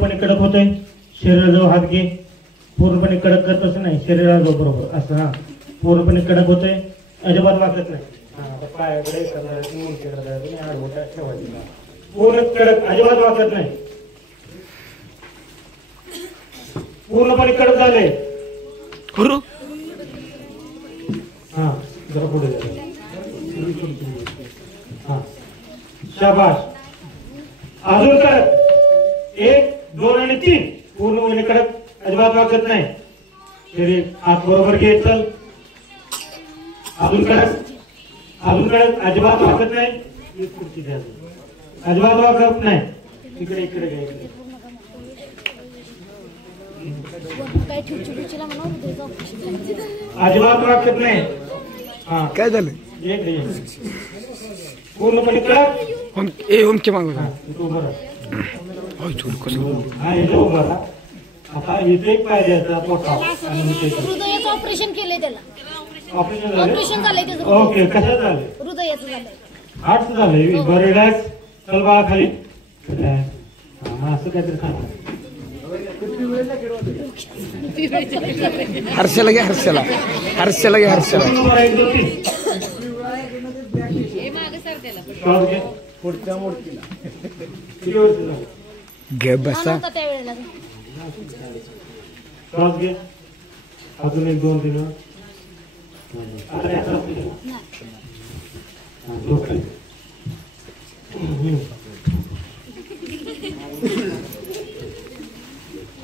पूर्णपणे कडक होतोय. शरीराजवळ हात घे. पूर्णपणे कडक करत असं नाही, शरीराजवळ बरोबर असं. हा, पूर्णपणे कडक होतोय, अजिबात वाकत नाही. पायाकडे पूर्ण कडक, अजिबात वाकत नाही. पूर्णपणे कडक झाले. हा, जरा पुढे जा. हा, शाबाश. अजून कडक. 1 2 आणि 3. पूर्णपणे कडक, अजिबात वाकत नाही. शरीर हात बरोबर घे. चल. अजून कडक, अजून कडक, अजिबात वाकत नाही. खुर्ची द्या. अजिबात वाकत नाही. इकडे इकडे घ्या. इकडे अजिबात वाकत नाही. हा, काय झालं? पूर्णपणे कडक. ओमके मागू हा, उभं राहा. हा, इथे उभं राहा. आता इथे एक पाय द्यायचा मोठा आणि हृदयाचं ऑपरेशन केलंय त्याला. ऑपरेशन झालंय त्याचं. ओके, कसं झालं? हृदयाचं झालंय. हार्ट झालंय. बरं, रिलॅक्स. चल बाळा खाली. हा, असं काहीतरी सांग. हर्षला घे. हर्षला घे. हर्षला 1 2 3. श्वास घे. पुढच्या मूर्तीला किती वर्ष झालं? घे बसा. त्यावेळेला श्वास घे. अजून 1 2 3.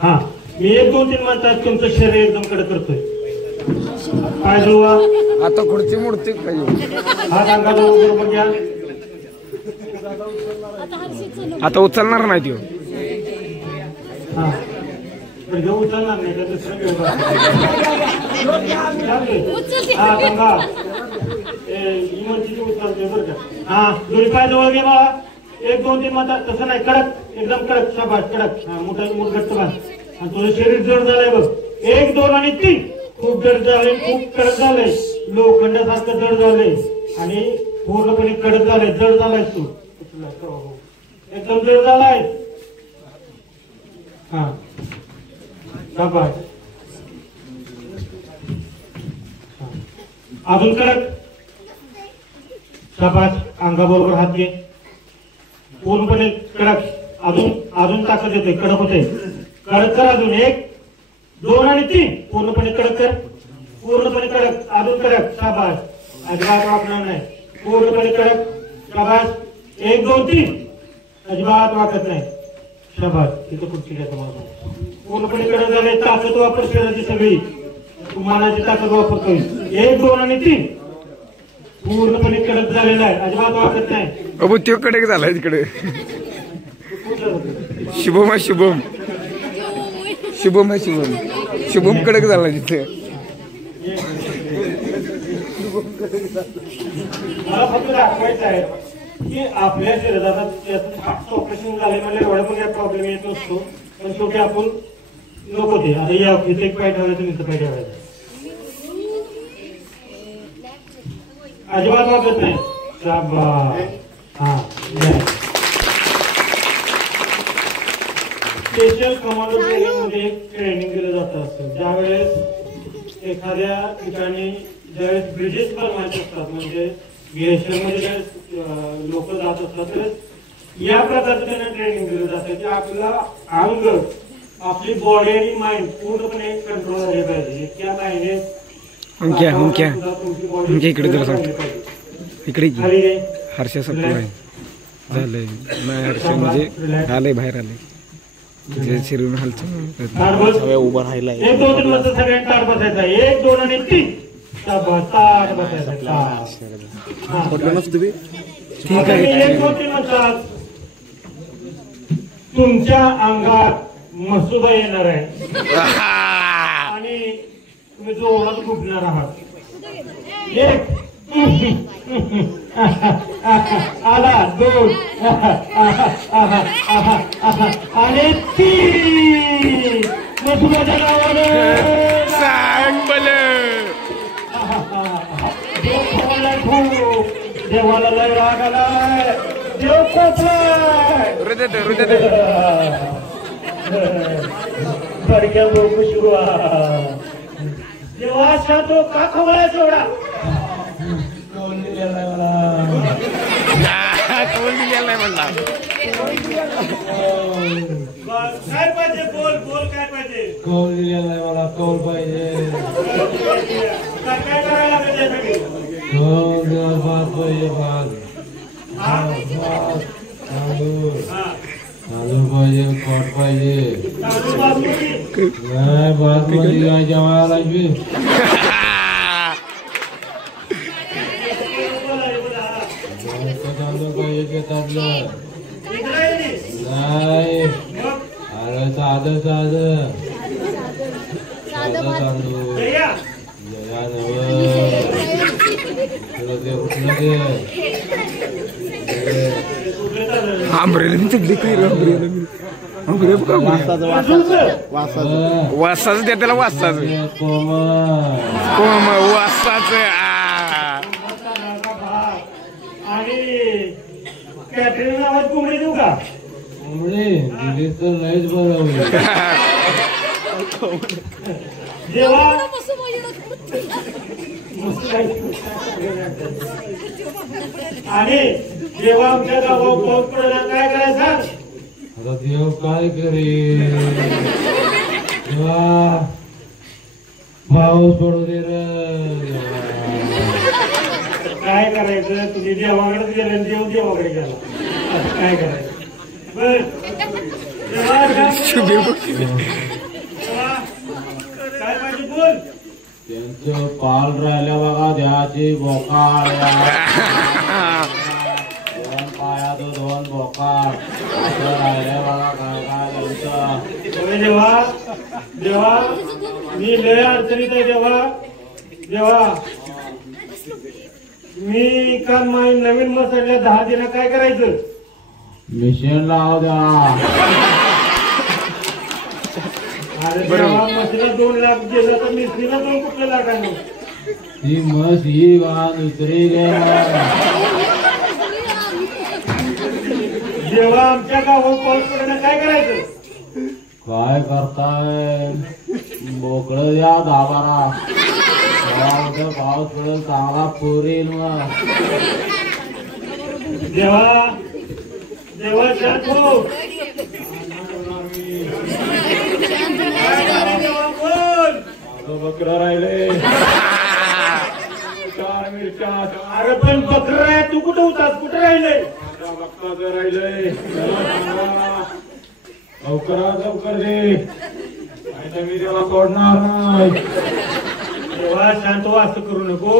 हा, मी 1 2 3 म्हणतात. तुमचं शरीर एकदम कडक करतोय. पाय जुळवा. आता खुर्ची मोडते पाहिजे. हात अंगाजवळ बरोबर घ्या. आता उचलणार नाही तो. हा, पण घेऊ उचलणार नाही का? दुसरं घेऊ. हा, गंगा इमर्जन्सी उचलते बरं का. हा, दोन्ही पाय जवळ घे मला. 1 2 3 म्हणतात. तसं नाही, कडक, एकदम कडक. शाबास, कडक. हा, मोठा मूठ घट्ट बांध. आणि तुझं शरीर जड झालंय बघ. 1 2 आणि 3. खूप जड झालंय, खूप कडक झालंय. लोखंडासारखं जड झालंय आणि पूर्णपणे कडक झालंय. जड झालाय तू, एकदम जड झालाय. हा, शाबास. अजून कडक. शाबास. अंगाबरोबर हात घे. पूर्णपणे कडक. अजून ताकद येते, कडक होते. कडक कर. अजून 1 2 आणि 3. पूर्णपणे कडक कर. पूर्णपणे कडक. अजून कडक. शाबास. अजिबात वाकणार नाही. पूर्णपणे कडक. शाबास. 1 2 3. अजिबात वाकत नाही. शाबास. तिथं खुर्ची घ्या. तुम्हाला पूर्णपणे कडक झाले. ताकद वापर शरीराची सगळी. मानाची ताकद वापरतोय. 1 2 आणि 3. पूर्णपणे कडक झालेला आहे. अजिबात वाकत नाही. अबो त्यो कडक झालाय तिकडे. शुभम आहे. शुभम कडक झाला तिथे. मला फक्त दाखवायचं आहे की आपल्या शरीरात त्याचं हार्टचं ऑपरेशन झालंय म्हणजे एवढा पण काही प्रॉब्लेम येत नसतो. पण शेवटी आपण नको ते. आता या इथे एक पाय ठेवायचं, इथं पाय ठेवायचं. अजिबात वागत नाही. शाबास. हा, स्पेशल कमांडो ट्रेनिंग मध्ये एक ट्रेनिंग दिलं जातं. असं ज्यावेळेस एखाद्या ठिकाणी ज्यावेळेस ब्रिजेस बनवायचे असतात, म्हणजे ग्लेशियरमध्ये ज्यावेळेस लोक जात असतात, तर या प्रकारचं त्यांना ट्रेनिंग दिलं जातं की आपला अंग, आपली बॉडी आणि माइंड पूर्णपणे कंट्रोल झाले पाहिजे. इतक्या महिने इकडे तुला सांगतो. इकडे हर्षासारखं आहे झालंय. नाही हर्ष म्हणजे आलंय, बाहेर आलंय. शरीर हालचाल उभं राहिला. 1 2 3 वाजता सगळ्यांनी ताट बसायचा. 1 2 आणि 3. ताट बसायचा. ठीक आहे. 1 2 3 वाजता तुमच्या अंगात मसुबा येणार आहे आणि तुम्ही जोरात खुपणार आहात. 1 आला. 2 आणि 3. मसुबाच्या नावानं सांग बले. देवाला लय राग आलाय. देव कोपलाय. बडक्या बोकू शिवा जेव्हा अशा तो का खवळा सोडा कोण दिलेला मला कोण दिलेला नाही म्हणला काय पाहिजे बोल बोल काय पाहिजे कौल दिलेला आहे मला कौल पाहिजे काय करायला लागेल त्यासाठी 2 दिवस भात पाहिजे भात तांदूळ पाहिजे कोट पाहिजे नाही भात मध्ये काय जेवायला लागली तांदूळ पाहिजे शेतातलं नाही अरे साधं साधं तांदूळ जया नवं तुला ते कुठलं ते आंबरेला चढली काय आंबरे बघा वासाच द्या त्याला वासाच कोम वासाच आणि कॅटरिंग नावात कोंबडी देऊ का कोंबडी दिली तर नाहीच बरं जेव्हा आणि जेव्हा आमच्या गावात पाऊस पडला काय करायचं आता देव काय करेल देवा पाऊस पडू दे रे काय करायचं तुझी देवाकडे गेलं देव देवाकडे गेला असं काय करायचं बर काय पाहिजे बोल त्यांचं पाल राहिल्या बघा द्याची बोकाळ पायाचं 2 बोकाळ राहिल्या बघा काय काय त्यांचं जेव्हा मी लय अडचणीत आहे जेव्हा मी का नवीन मसाल्या 10 दिना काय करायचं मिशन लाव द्या अरे जेव्हा मशीला 2 लाख गेलं तर मिस्त्रीला 2 कुठल्या लाखांनी ती मस ही बा दुसरी जेव्हा आमच्या गावात पाऊस पडणं काय करायचं काय करताय मोकळं द्या 10-12 पाऊस पडेल चांगला पुरेल मग जेव्हा शांत हो बकरं राहिले 4 मिरच्या अरे पण बकरं आहे तू कुठं होतास कुठं राहिले बक्काचं राहिलंय लवकर दे नाही मी त्याला सोडणार नाही तेव्हा शांत हो असं करू नको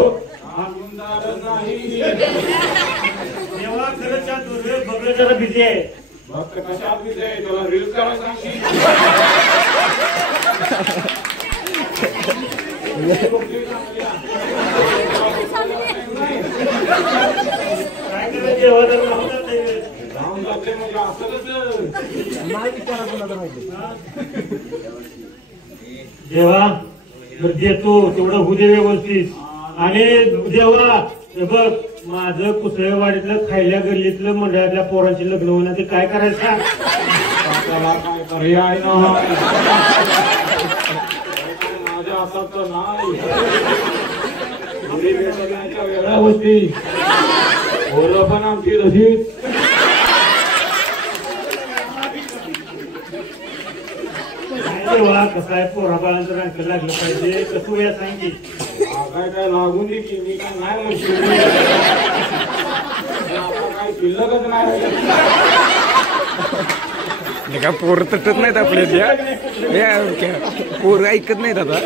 नाही तेव्हा खरं शांत हो रे बघलं जरा भीती आहे भक्त कशात मी ते तुला रील्स करायला सांगशील काय करायचं जेव्हा जर नव्हतं ते जाऊन जाते म्हणजे असं कसं जेव्हा देतो तेवढं होऊ दे व्यवस्थित आणि जेव्हा हे बघ माझं कुसळेवाडीतलं खायल्या गल्लीतलं मंडळातल्या पोरांची लग्न होणं ते काय करायचं त्याला काय पर्याय नाही माझ्या हातात तर नाही मुली भेटण्याच्या वेगळ्या गोष्टी पोरं पण आमची तशीच तेव्हा कसं आहे पोराबाळांचं रंग लागलं पाहिजे कसं वेळा सांगितली काय लागून दे की मी काय नाही म्हणतो काय शिल्लकच नाही का पोर तटत नाहीत आपल्या पोर ऐकत नाहीत आता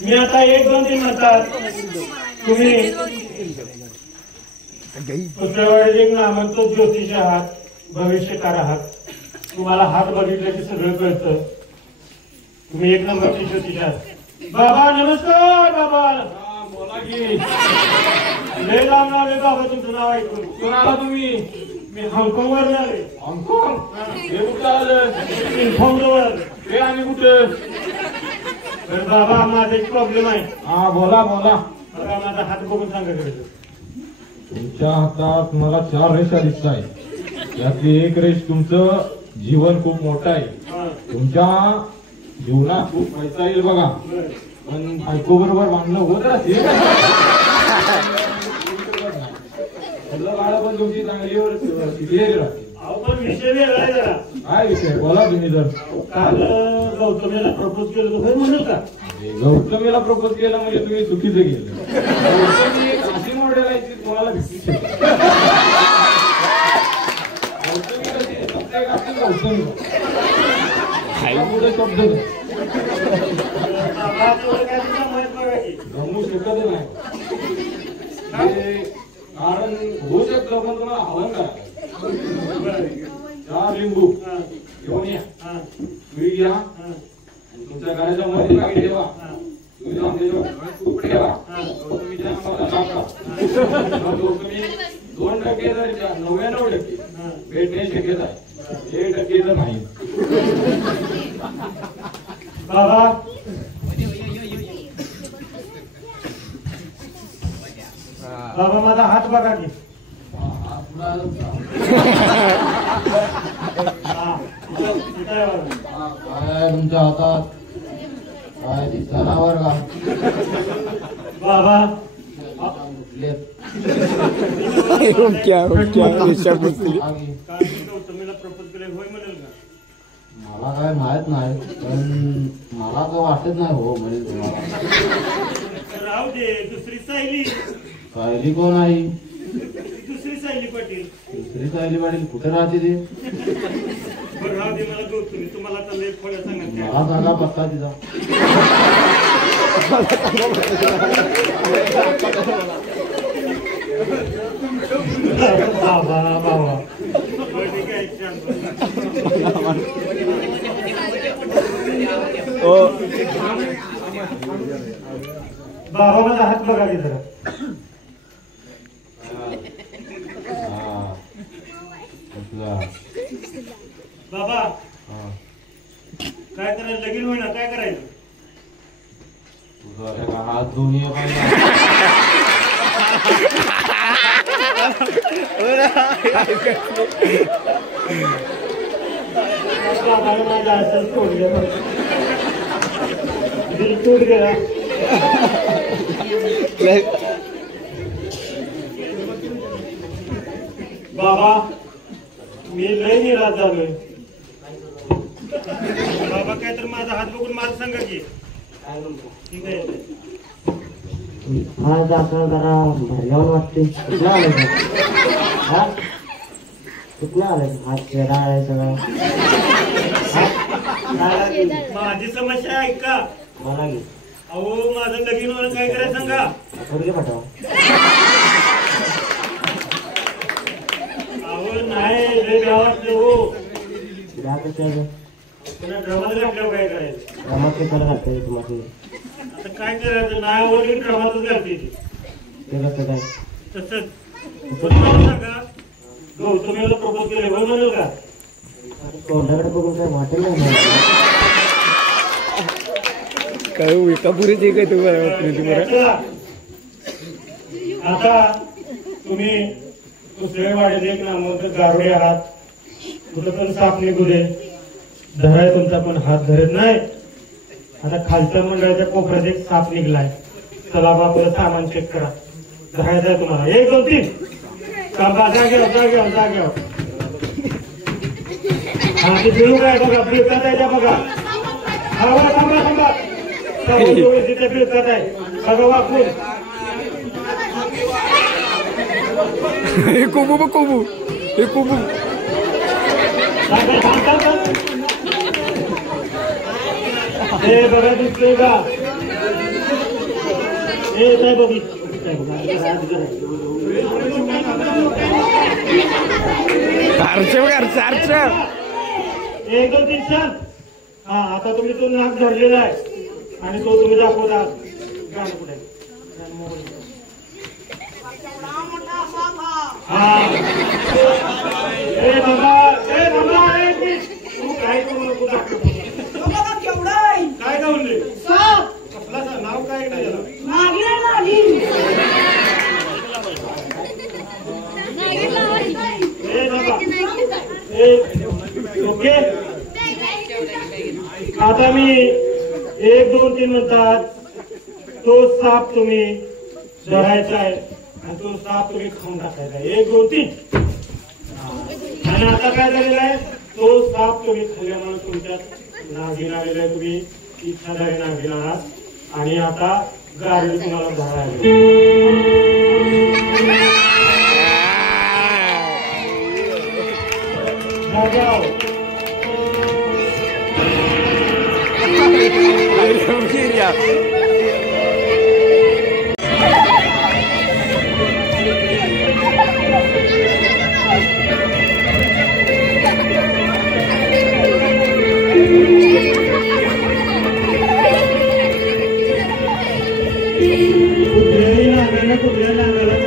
मी आता 1-2-3 म्हणतात तुम्ही कुसळेवाडीत एक नामांकित ज्योतिष आहात भविष्यकार आहात तुम्हाला हात बघितलं की सगळं कळतं तुम्ही 1 नंबरचे ज्योतिष आहात बाबा नमस्कार बाबा बोला की लय लांब आले बाबा तुमचं नाव ऐकून कोणाला तुम्ही मी हाँगकाँग वर आले हाँगकाँग हे कुठं आलं इन्फॉर्म जवळ हे आणि कुठं तर बाबा माझा एक प्रॉब्लेम आहे हा बोला आता माझा हात बघून सांगा करायचं. तुमच्या हातात मला 4 रेषा दिसत आहे. यातली एक रेष तुमचं जीवन खूप मोठं आहे. तुमच्या जीवनात खूप पैसा येईल बघा, पण बायको बरोबर भांडणं होत असेल. बाळा पण तुमची चांगलीवर शिकलेली राहते. अहो पण विषय वेगळा आहे जरा. काय विषय बोला तुम्ही. जर काल गौतमीला प्रपोज केलं तर होय म्हणेल का? गौतमीला प्रपोज केलं म्हणजे तुम्ही चुकीचं केलं. गौतमी एक अशी मॉडेल आहे की तुम्हाला भीती शकते. गौतमी कशी प्रत्येक अशी गौतमी पुढे शब्द जमू शकत नाही. कारण होऊ शकतं पण तुम्हाला आव्हान करा. 4 लिंबू घेऊन या, तुम्ही घ्या, तुमच्या घराच्या मध्ये पाकिट ठेवा, तुम्ही जाऊन तूप ठेवा, तुम्ही 2% जर 99% भेटण्याची शक्यता आहे. 1% तर नाही. बाबा बाबा माझा हात बघा की. काय तुमच्या हातात काय जनावर का बाबा गौतमीला प्रपोज केलं होय म्हणेल का? मला काय माहित नाही, पण मला तर वाटत नाही हो म्हणजे तुम्हाला. राहू दे, दुसरी सायली. सायली कोण आहे? दुसरी सायली पाटील. दुसरी सायली पाटील कुठे राहते ते? बरं राहू दे, मला गौतमी तुम्हाला आता लय खोड्या सांगायच्या. मला सांगा पत्ता तिचा. बाबा बाबा बाबा माझा हात बघा की जरा. बाबा काय करायला लगीन होईना, काय करायचं? तुझा हात दोन्ही माझा असं तोड गेला, दिल तोड गेला. बाबा मी लय निराश झालोय. बाबा काय तर माझा हात बघून मला सांगा की. ठीक आहे आज असं जरा भरल्यावर वाटते. कुठला आलं हा कुठला आलं? हात चेहरा आहे सगळं. माझी समस्या ऐका. मला घे अहो माझं लगीन होणं काय करायचं सांगा. पोरगी पाठवा. अहो नाही लय गावात हो. द्या कसं पुन्हा ड्रामात घातल्यावर काय करायचं? रमत ते करत घालते तुम्हाला. आता काय करायचं? नाही आवडली ड्रामातच घालते ती. ते कसं काय? तसंच मला सांगा गौतमीला प्रपोज केले होय म्हणेल का? तोंडाकडे बघून काय वाटेल नाही. काय एका पुरीची काय तुम्हाला. आता तुम्ही दुसऱ्या वाड्यात एक नामवंत गारुडे आहात. कुठं पण साप निघू दे, धराय तुमचा पण हात धरत नाही. आता खालच्या मंडळाच्या कोपऱ्यात एक साप निघलाय. चला बा आपलं सामान चेक करा. धरायचं आहे तुम्हाला. 1 2 3 जाग्यावर. हा ते बिळू काय बघा, बिळकात आहे त्या बघा. थांबा तिथे बिळकात आहे बघा वाकून. हे कोबू बघ कोबू, हे कोबू. हे बघा दिसतोय का? हे काय बघित चारशे 1 2 3 4. हा आता तुम्ही तो नाक धरलेला आहे आणि तो तुम्ही दाखवता. गाणं कुठे तू काय करू नको दाखव. काय गावले? कसला नाव काय नाही त्याला. ओके. आता मी 1 2 3 म्हणतात. तो साप तुम्ही धरायचा आहे आणि तो साप तुम्ही खाऊन टाकायचा आहे. 1 2 3. आणि आता काय झालेलं आहे, तो साप तुम्ही खाल्ल्यामुळे तुमच्यात नागिन आलेला आहे. तुम्ही इच्छाधारी नागिन आहात आणि आता गाडी तुम्हाला धरायला. जागाव. कुठल्याही नागाला